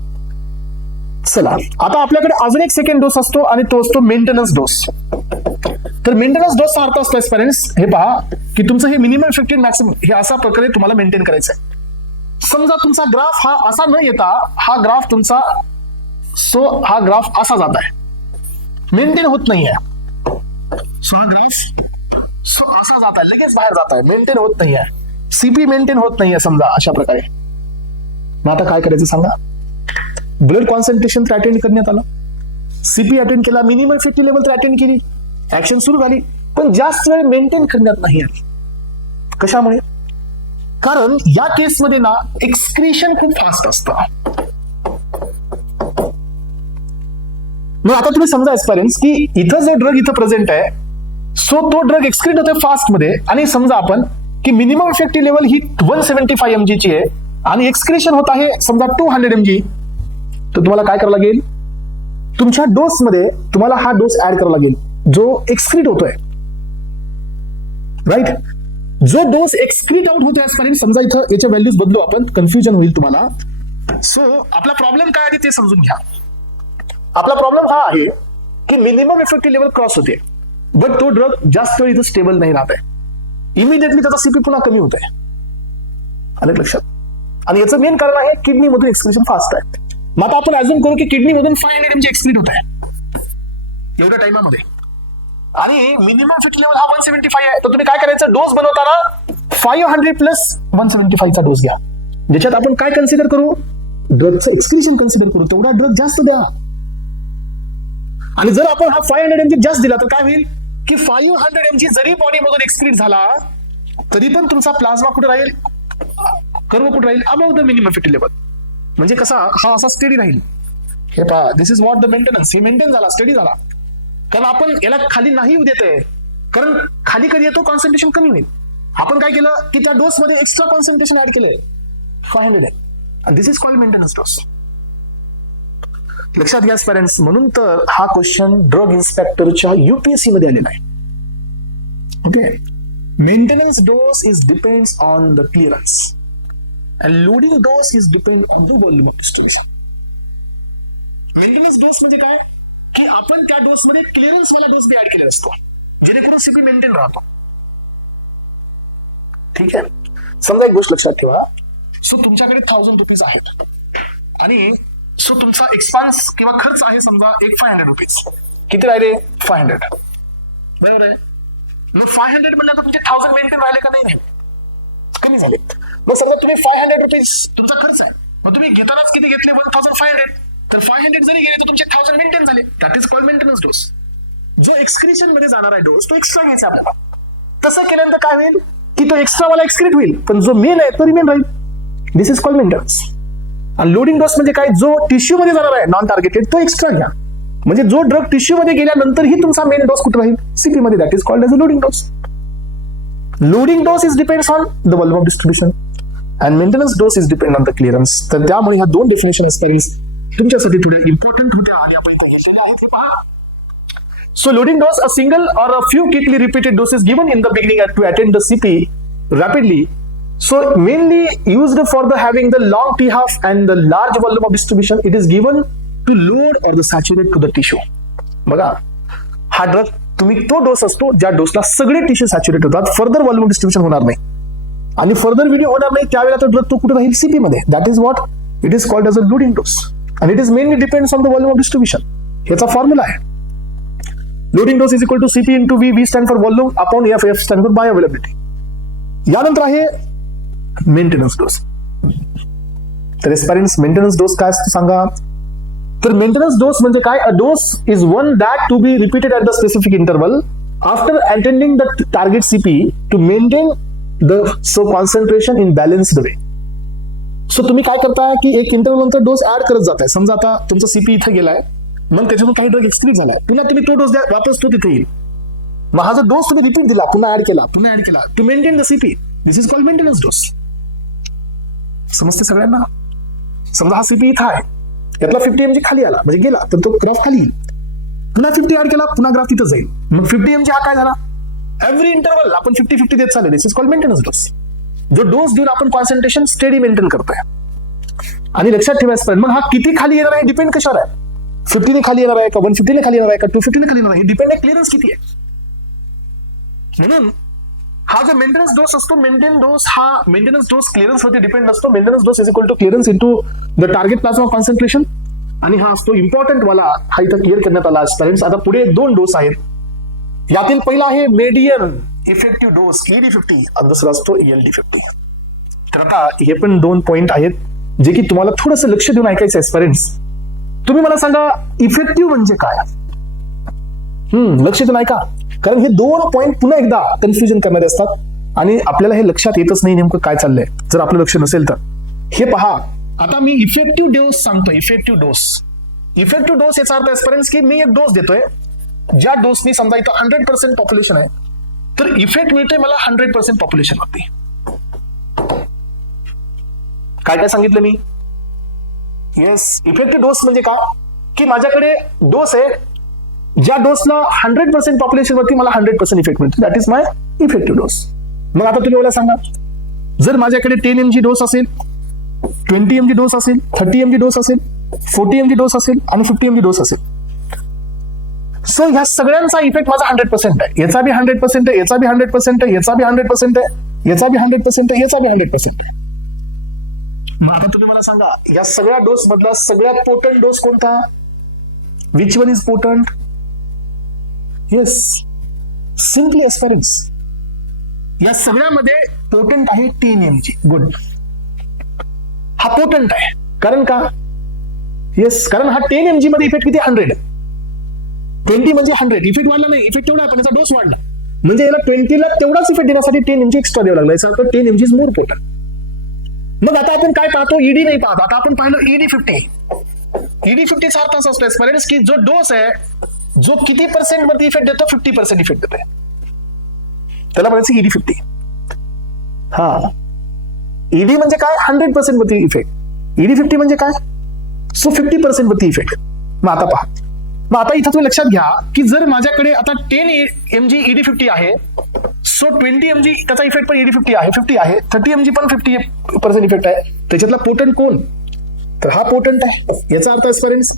चला आता आपल्याकडे अजून एक सेकंड डोस असतो आणि तो असतो मेंटेनन्स डोस. तर मेंटेनन्स डोसचा अर्थ असतो एस्पिरंट्स, हे पहा की तुमचं हे मिनिमम इफेक्टिव्ह मॅक्सिमम हे अशा प्रकारे तुम्हाला मेंटेन करायचं आहे. समजा तुमचा ग्राफ हा असा न येता हा ग्राफ तुमचा हा ग्राफ असा जात आहे, मेंटेन होत नाहीये. सो हा ग्राफ असा जात आहे, लगेच बाहेर जात आहे, मेंटेन होत नाहीये, सीपी मेंटेन होत नाहीये समजा अशा प्रकारे. मग आता काय करायचं सांगा? ब्लड कॉन्सन्ट्रेशन तर अटेंड करण्यात आलं, सीपी अटेंड केला, मिनिमम इफेक्टिव्ह लेवल तर अटेंड केली, ऍक्शन सुरू झाली, पण जास्त वेळ मेंटेन करण्यात नाही आली. कशामुळे? कारण या केसमध्ये ना एक्सक्रीशन खूप फास्ट असतं. मग आता तुम्ही समजा एस्पिरंट्स की इथं जो ड्रग इथं प्रेझेंट आहे सो तो ड्रग एक्सक्रीट होतोय फास्ट मध्ये, आणि समजा आपण की मिनिमम इफेक्टिव्ह लेवल ही 175 mg ची आहे आणि एक्सक्रीशन होत आहे समजा 200 mg. तर तुम्हाला काय करावं लागेल? तुमच्या डोस मध्ये तुम्हाला हा डोस ऍड करावा लागेल जो एक्सक्रीट होतोय, राईट? जो डोस एक्सक्रीट आउट होतोय एस्पिरंट, समजा इथं याच्या व्हॅल्यूज बदलू आपण, कन्फ्युजन होईल तुम्हाला. सो आपला प्रॉब्लेम काय आहे ते समजून घ्या. आपला प्रॉब्लेम हा आहे की मिनिमम इफेक्टिव्ह लेवल क्रॉस होते, बट तो ड्रग जास्त वेळ इथं स्टेबल नाही राहत आहे. इमिडिएटली त्याचा सीपी पुन्हा कमी होत आहे. आणि लक्षात, आणि याचं मेन कारण आहे किडनी मधून एक्सक्रीशन फास्ट आहे. मग आता आपण अजून करू की किडनी मधून 500 mg एक्सक्रीट होत आहे एवढ्या टाइमामध्ये, आणि मिनिमम इफेक्टिव्ह लेवल हा 175 आहे. तर तुम्ही काय करायचं? डोस बनवताना 500 प्लस 175 चा डोस घ्या, ज्याच्यात आपण काय कन्सिडर करू? ड्रगचं एक्सक्रीशन कन्सिडर करू. तेवढा ड्रग जास्त द्या. आणि जर आपण हा 500 mg जास्त दिला तर काय होईल की 500 mg जरी बॉडी मधून एक्सक्रीट झाला तरी पण तुमचा प्लाझ्मा कुठे राहील? कर्व कुठे राहील? Above the minimum effective level. म्हणजे कसा? हा असा स्टेडी राहील. हे पहा, दिस इज व्हॉट द मेंटेनन्स. हे मेंटेन झाला, स्टेडी झाला. कारण आपण याला खाली नाही येऊ देत आहे, कारण खाली कधी येतो? कॉन्सन्ट्रेशन कमी होईल. आपण काय केलं की त्या डोस मध्ये एक्स्ट्रा कॉन्सन्ट्रेशन ऍड केलंय 500 आहे, आणि this is called maintenance dose. लक्षात घ्या पेरेंट्स. म्हणून तर हा क्वेश्चन ड्रग इन्स्पेक्टरच्या युपीएससी मध्ये आलेला आहे. Okay, maintenance dose is depends on the clearance and loading dose is depend on the volume of distribution. Maintenance dose म्हणजे काय? की आपण त्या डोसमध्ये क्लिअरन्स वाला डोस बी ऍड केलेला असतो, जेणेकरून सीपी मेंटेन राहतो. ठीक आहे. समजा एक गोष्ट लक्षात ठेवा, सो तुमच्याकडे 1000 रुपीज आहेत आणि सो तुमचा एक्सपान्स किंवा खर्च आहे समजा एक 500 रुपीज. किती राहिले? 500. बरोबर आहे. मग 500 म्हणजे आता तुमचे 1000 मेंटेन राहिले का नाही? कमी झाले. मग समजा तुम्ही 500 रुपीज तुमचा खर्च आहे, मग तुम्ही घेतानाच किती घेतले? 1500. तर 500 जरी गेले तर तुमचे 1000 मेंटेन झाले. That is called maintenance dose. जो एक्सक्रिशन मध्ये जाणार आहे डोस तो एक्स्ट्रा घ्यायचा आपल्याला. तसं केल्यानंतर काय होईल की तो एक्स्ट्रा वाला एक्सक्रीट होईल, पण जो मेन आहे तो रिमेन राहील. दिस इज कॉल्ड मेंटेनन्स. आणि लोडिंग डोस म्हणजे काय? जो टिश्यू मध्ये जाणार आहे नॉन टार्गेटेड तो एक्स्ट्रा घ्या. म्हणजे जो ड्रग टिश्यू मध्ये गेल्यानंतरही तुमचा मेन डोस कुठे राहील? सीपी मध्ये. That is called as a loading dose. Loading dose is depends on the volume of distribution and maintenance dose is depend on the clearance. तर त्यामुळे ह्या दोन डेफिनेशन तुमच्यासाठी थोडे इम्पॉर्टंट होत्या. So loading dose, a single or a few quickly repeated doses given in the beginning to attend the CP rapidly. So mainly used for the having the long T-half and the large volume of distribution. It is given to load or the saturate to the tissue. बघा, हा ड्रग तुम्ही तो डोस असतो ज्या डोसला सगळे टिश्यू सॅच्युरेट होतात, फर्दर व्हॉल्यूम डिस्ट्रीब्युशन होणार नाही आणि फर्दर व्हिडिओ होणार नाही. त्यावेळेला तो ड्रग तो कुठे राहील? सीपी मध्ये. That is what it is called as a loading dose आणि it is mainly depends on the volume of distribution. याचा फॉर्म्युला आहे loading dose is equal to CP into V. V stand for volume upon F. F stand for bio availability. यानंतर आहे मेंटेनन्स डोस. तर एस्पायरन्स मेंटेनन्स डोस काय असतो सांगा? तर मेंटेनन्स डोस म्हणजे काय? A dose is one that to be repeated at the specific interval after attending the target CP to maintain the concentration in balanced way. So तुम्ही काय करताय की एक इंटरवल नंतर डोस ऍड करत जाताय. समजा आता तुमचा सीपी इथे गेलाय, मग त्याच्यातून काही ड्रग एक्सक्रीट झालाय, पुन्हा तुम्ही तो डोस द्या, वापस तो तिथे येईल. मग हा जो डोस तुम्ही रिपीट दिला, पुन्हा ऍड केला to maintain the CP. This is called maintenance dose. समजते सगळ्यांना? समजा हा सीपी इथं आहे, यातला 50 mg खाली आला म्हणजे गेला, तर तो ग्राफ खाली येईल. पुन्हा 50 ऍड केला, पुन्हा ग्राफ तिथं जाईल. मग 50 mg हा काय झाला? एव्हरी इंटरवल आपण 50-50 देत चालले. दिस इज कॉल्ड मेंटेनन्स डोस. जो डोस देऊन आपण कॉन्सन्ट्रेशन स्टेडी मेंटेन करतोय. आणि लक्षात ठेवायचं, मग हा किती खाली येणार आहे डिपेंड कशावर आहे? 50 ने खाली येणार आहे का 150 ने खाली येणार आहे का 250 ने खाली येणार आहे? हे डिपेंड आहे क्लिअरन्स किती आहे. म्हणून हा जो मेंटेनन्स डोस असतो, मेंटेनन्स डोस क्लिअरन्स वरती डिपेंड असतो. Maintenance dose is equal to clearance into the target plasma concentration. आणि हा असतो इम्पॉर्टंट वाला, हा इथं क्लिअर करण्यात आला स्टुडंट्स. आता पुढे 2 डोस आहेत. यातील पहिला आहे मेडियन इफेक्टिव्ह डोस ED50 आणि दुसरा असतो ELD50. तर आता हे पण 2 पॉइंट आहेत जे की तुम्हाला थोडंसं लक्ष देऊन ऐकायचं आहे स्टुडंट्स. तुम्ही मला सांगा इफेक्टिव्ह म्हणजे काय? लक्ष देऊन ऐका, कारण हे 2 पॉइंट पुन्हा एकदा कन्फ्युजन करणारे असतात आणि आपल्याला हे लक्षात येतच नाही नेमकं काय चाललंय जर आपलं लक्ष नसेल तर. हे पहा, आता मी इफेक्टिव्ह डोस सांगतो. इफेक्टिव्ह डोस याचा अर्थ एस्पिरन्स की मी एक डोस देतोय, ज्या डोसनी समजा इथं 100% पॉप्युलेशन आहे, तर इफेक्ट मिळतोय मला 100% पॉप्युलेशन वरती. काय सांगितलं मी? येस, इफेक्टिव्ह डोस म्हणजे काय की माझ्याकडे डोस आहे, ज्या डोसला 100% पॉप्युलेशन वरती मला 100% इफेक्ट मिळतो. That is my effective dose. मग आता तुम्ही मला सांगा, जर माझ्याकडे 10 mg डोस असेल, 20 mg डोस असेल, 30 mg डोस असेल, 40 mg डोस असेल आणि 50 mg डोस असेल, सो ह्या सगळ्यांचा इफेक्ट माझा 100% आहे. याचा बी 100% आहे, याचा बी 100% आहे, याचा बी 100% आहे, याचा बी 100% आहे, याचा बी 100% आहे. मग आता तुम्ही मला सांगा, या सगळ्या डोस मधला सगळ्यात पोटंट डोस कोणता? Which one is potent? Yes, simply aspirants. या सगळ्यामध्ये पोटंट आहे 10 mg. गुड, हा पोटंट आहे. कारण का? येस, कारण हा 10 mg मध्ये इफेक्ट किती? 100. 20 म्हणजे 100, इफेक्ट वाढला नाही, इफेक्ट तेवढा पण याचा डोस वाढला, म्हणजे याला 20 ला तेवढाच इफेक्ट देण्यासाठी 10 mg एक्स्ट्रा द्यावं लागला. याचा अर्थ 10 mg इज मोर पोटंट. मग आता आपण काय पाहतो? ईडी नाही पाहतो, आता आपण पाहिलं ED50. ED50 चा अर्थ असा असतो एस्पिरन्स की जो डोस आहे, जो किती % वरती इफेक्ट देतो? 50% इफेक्ट देतोय, त्याला म्हणायचं ED50. हा, ED म्हणजे काय? 100% वरती इफेक्ट. ED50 म्हणजे काय? सो 50% वरती इफेक्ट. मग आता पहा, मग आता इथं तुम्ही लक्षात घ्या की जर माझ्याकडे आता 10 mg ED50 आहे, सो 20 mg त्याचा इफेक्ट पण ED50 आहे, 50 आहे, 30 mg पण 50% इफेक्ट आहे. त्याच्यातला पोटंट कोण? तर हा पोटंट आहे. याचा अर्थ एस्पिरन्स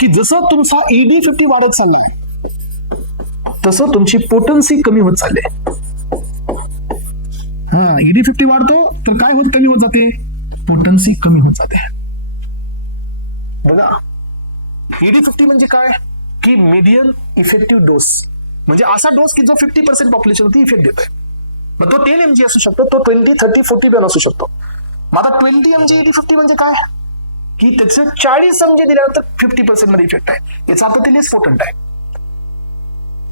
की जसं तुमचा ED50 वाढत चाललाय तसं तुमची पोटन्सी कमी होत चालली आहे. हा, ED50 वाढतो तर काय होत कमी होत जाते, पोटन्सी कमी होत जाते. बघा, ED50 म्हणजे काय की मीडियम इफेक्टिव्ह डोस, म्हणजे असा डोस की जो 50% पॉप्युलेशन वरती इफेक्ट देतोय. मग तो 10 mg असू शकतो, तो 20, 30, 40 पण असू शकतो. मग आता 20 mg ED50 म्हणजे काय की त्याचे 40 mg दिल्यानंतर 50% मध्ये इफेक्ट आहे, याचा अर्थ ते लेस पोटंट आहे.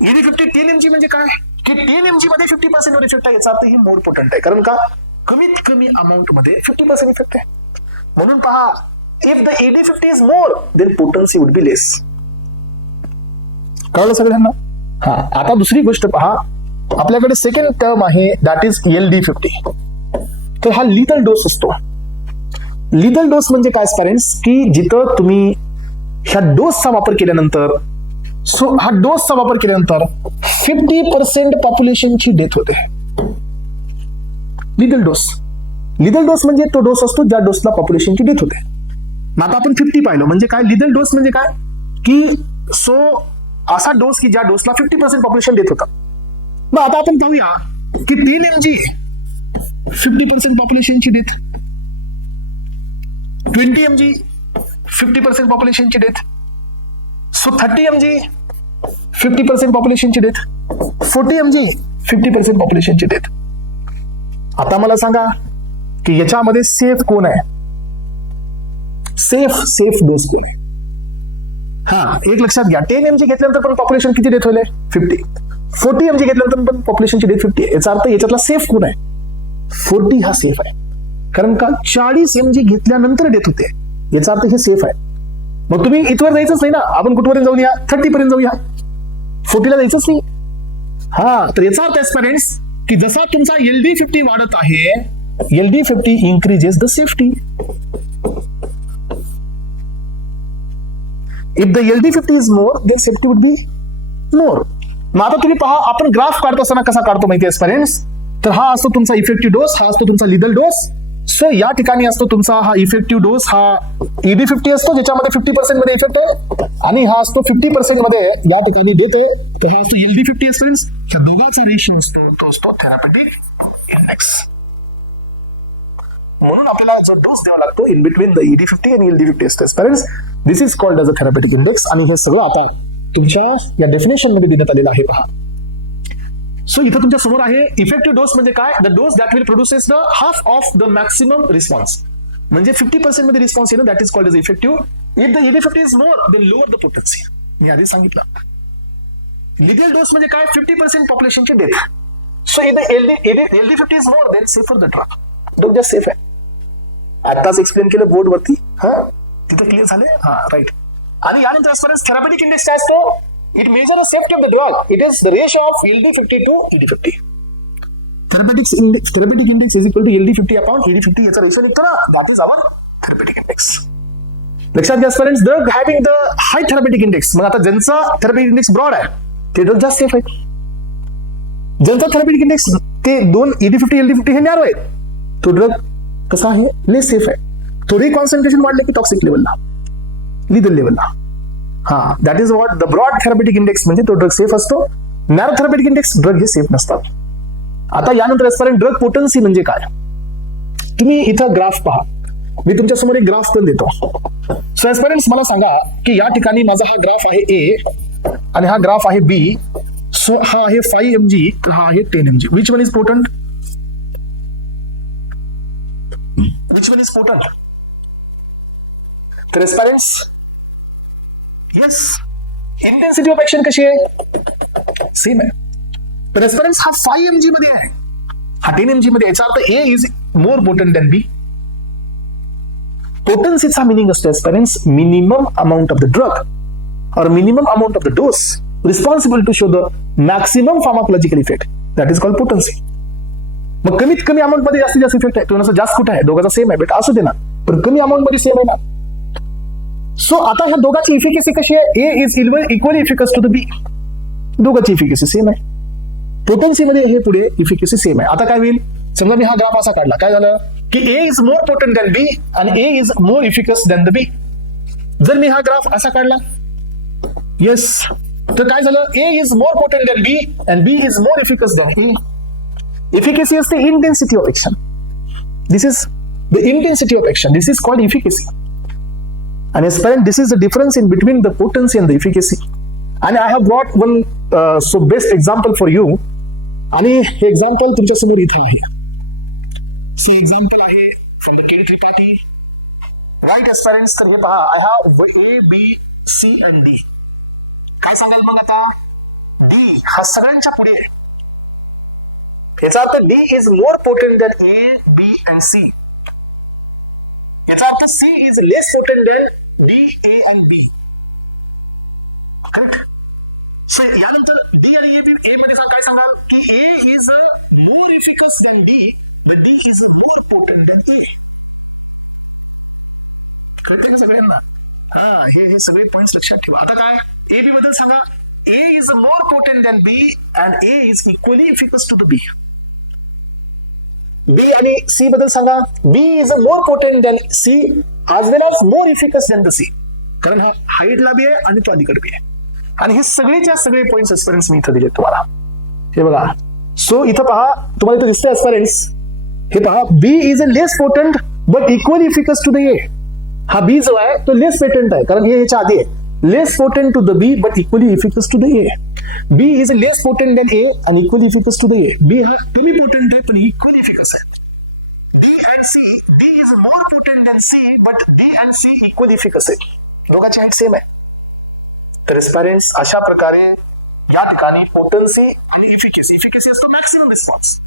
ED50 10 mg म्हणजे काय की 10 mg मध्ये 50% वर इफेक्ट आहे, याचा अर्थ ही मोर पोटंट आहे. कारण का कमीत कमी अमाऊंट मध्ये 50% इफेक्ट आहे. म्हणून पहा, if the ED50 is more then potency would be less. कळलं सगळ्यांना? हा, आता दुसरी गोष्ट पहा, आपल्याकडे सेकंड टर्म आहे दॅट इज LD50. तर हा लिथल डोस असतो. लिथल डोस म्हणजे काय पॅरेंट्स की जिथं तुम्ही ह्या डोसचा वापर केल्यानंतर, सो हा डोसचा वापर केल्यानंतर 50% पॉप्युलेशनची डेथ होते. लिथल डोस, लिथल डोस म्हणजे तो डोस असतो ज्या डोसला पॉप्युलेशनची डेथ होते. मग आता आपण 50 पाहिलं म्हणजे काय, लिथल डोस म्हणजे काय की सो असा डोस की ज्या डोसला 50% पॉप्युलेशन डेथ होतं. मग आता आपण पाहूया की 10 mg 50% पॉप्युलेशनची डेथ, 20 mg 50% पॉप्युलेशनची डेथ, सो 30 mg 50% पॉप्युलेशनची डेथ, 40 mg 50% पॉप्युलेशनची डेथ. आता मला सांगा की याच्यामध्ये सेफ कोण आहे, सेफ डोस कोण आहे? हा, एक लक्षात घ्या, 10 mg घेतल्यानंतर पण पॉप्युलेशन किती डेथ होईल, 50. 40 mg घेतल्यानंतर पण पॉप्युलेशनची डेथ 50 आहे. याचा अर्थ याच्यातला सेफ कोण आहे, 40 हा सेफ आहे. कारण का 40 mg घेतल्यानंतर डेथ होते, याचा अर्थ हे सेफ आहे. मग तुम्ही इथवर जायचंच नाही ना, आपण कुठपर्यंत जाऊया, 30 पर्यंत जाऊया, 40 ला जायचंच नाही. हा, तर याचा अर्थ पेरेंट्स की जसा तुमचा LD50 वाढत आहे, LD50 increases the safety. If the LD50 is more, then safety would be more. मग आता तुम्ही पहा, आपण ग्राफ काढतो असताना कसा काढतो माहिती आहे पेरेंट्स, तर हा असतो तुमचा इफेक्टिव्ह डोस, हा असतो तुमचा लिथल डोस. सो या ठिकाणी असतो तुमचा हा इफेक्टिव्ह डोस, हा ED50 असतो ज्याच्यामध्ये 50% मध्ये इफेक्ट आहे, आणि हा असतो 50% मध्ये या ठिकाणी देतो, तर हा असतो LD50 फ्रेंड्स. ह्या दोघांचा रेशियो असतो तो असतो थेरापेटिक इंडेक्स. म्हणून आपल्याला जो डोस द्यावा लागतो इन बिटवीन द ED50 आणि LD50 असते parents, this is called as a therapeutic index. आणि हे सगळं आता तुमच्या या डेफिनेशन मध्ये देण्यात आलेलं आहे पहा. सो इथं तुमच्या समोर आहे इफेक्टिव्ह डोस म्हणजे काय, the dose that will produces the half of the maximum response, म्हणजे 50% मध्ये रिस्पॉन्स येणं, that is called as effective. If the ED50 is more then lower the potency. मी आधी सांगितलं. लिथल डोस म्हणजे काय, 50% पॉप्युलेशनची death. So if the LD50 is more then safer the drug just safe आहे. आताच एक्सप्लेन केलं बोर्ड वरती, हा तिथं क्लिअर झाले, हा राईट. आणि यानंतर थेरापेटिक इंडेक्स काय असतो, it measure the safety of the drug, it is the ratio of LD50 to ED50. Therapeutic index is equal to LD50 upon ED50, याचा रेशियो निघतो ना, that is our therapeutic index. लक्षात घ्या students, drug having the high therapeutic index, मग आता ज्यांचा थेरापेटिक इंडेक्स ब्रॉड आहे ते ड्रग जास्त सेफ आहे. ज्यांचा थेरापेटिक इंडेक्स ते 2 ED50 LD50 हे नॅरो आहेत, तो ड्रग कसा आहे, लेस सेफ आहे. थोडी कॉन्सन्ट्रेशन वाढले की टॉक्सिक लेवलला, लिथल लेवलला. हा, that is what the broad therapeutic index, म्हणजे तो ड्रग सेफ असतो. नॅरो थेरापेटिक इंडेक्स ड्रग हे सेफ नसतात. आता यानंतर ड्रग पोटन्सी म्हणजे काय, तुम्ही इथं ग्राफ पहा, मी तुमच्या समोर एक ग्राफ पण देतो. सो एस्पिरंट्स मला सांगा की या ठिकाणी माझा हा ग्राफ आहे A आणि हा ग्राफ आहे B. सो हा आहे 5 mg, तर हा आहे 10 mg. Which one is potent, which one is potent? तर aspirants, yes, intensity of action कशी आहे, सेम आहे. तर एस्पिरंट्स हा 5 mg मध्ये आहे, हा 10 mg मध्ये, याचा अर्थ A is more potent than B. पोटन्सीचा मिनिंग असतो aspirants minimum amount of the drug or minimum amount of the dose responsible to show the maximum pharmacological effect, that is called potency. मग कमीत कमी अमाऊंट मध्ये जास्तीत जास्त इफेक्ट आहे, तो जास्त कुठे आहे, दोघांचा सेम आहे बेटा, असू दे ना, पण कमी अमाऊंट मध्ये सेम आहे ना. सो आता ह्या दोघांची इफिकसी कशी आहे, A is equally efficacious to the B, दोघांची इफिकसी सेम आहे. पोटेन्सी मध्ये हे पुढे इफिकसी सेम आहे. आता काय होईल, समजा मी हा ग्राफ असा काढला, काय झालं की A is more potent than B आणि A is more efficacious than the B. जर मी हा ग्राफ असा काढला येस. तर काय झालं, A is more potent than B and B is more efficacious than A. Efficacy असते intensity of action. This is the intensity of action. This is called efficacy. And as parent, this is the difference in between the potency and the efficacy. And I have brought one so best example for you. आणि हे example तुमच्या समोर इथे आहे. See example आहे from the K Tripathi. Right as parents, तर हे पहा, I have A, B, C and D. काय सांगाल मग आता? D हा सगळ्यांच्या पुढे आहे. याचा अर्थ D is more potent than A, B and C. याचा अर्थ C is less potent than D, A and B. Correct. So यानंतर D आणि A मध्ये काय सांगाल की A is more efficacious than D, but D is more potent than A. कळते का सगळ्यांना? हा, हे सगळे पॉइंट्स लक्षात ठेवा. आता काय A B बद्दल सांगा. A is more potent than B and A is equally efficacious to the B. B आणि C बद्दल सांगा. B is more potent than C as well as more efficacious than the C. कारण हा हाईटला बी आहे आणि तो अलीकडे बी आहे. आणि हे सगळेच्या सगळे पॉइंट्स एस्पिरन्स मी इथं दिले तुम्हाला. हे बघा. सो इथं पहा, तुम्हाला इथं दिसतंय एस्पिरन्स. हे पहा, B is a less potent but equally efficacious to the A. हा B जो आहे तो लेस पेटंट आहे कारण हे ह्याच्या आधी आहे. Less potent to the B but equally efficacious to the A. B is less potent than A and equally efficacious to the A. B हा कमी पोटेंट आहे पण equally efficacious आहे. D and C, D is more potent than C, but D and C equally efficacious आहे. दोघांची हाईट सेम आहे. तर एस्पिरन्स अशा प्रकारे या ठिकाणी पोटेन्सी आणि इफिकसी असतो मॅक्सिमम रिस्पॉन्स.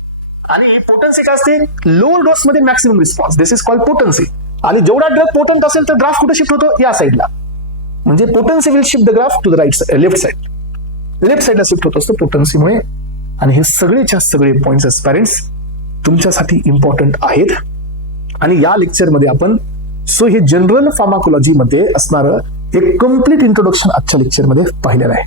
आणि पोटेन्सी काय असते? लोअर डोस मध्ये maximum response. This is called potency. आणि जेवढा ड्रग पोटंट असेल तर ग्राफ कुठे शिफ्ट होतो? या साईडला. म्हणजे potency will shift the graph to the right side, left side. Left साइडला शिफ्ट होत असतो पोटेन्सीमुळे. आणि हे सगळेच्या सगळे पॉइंट्स एस्पिरन्स तुमच्यासाठी इम्पॉर्टंट आहेत. आणि या लेक्चरमध्ये आपण सो हे जनरल फार्माकोलॉजी मध्ये असणारं एक कम्प्लीट इंट्रोडक्शन आजच्या लेक्चरमध्ये पाहिलेलं आहे.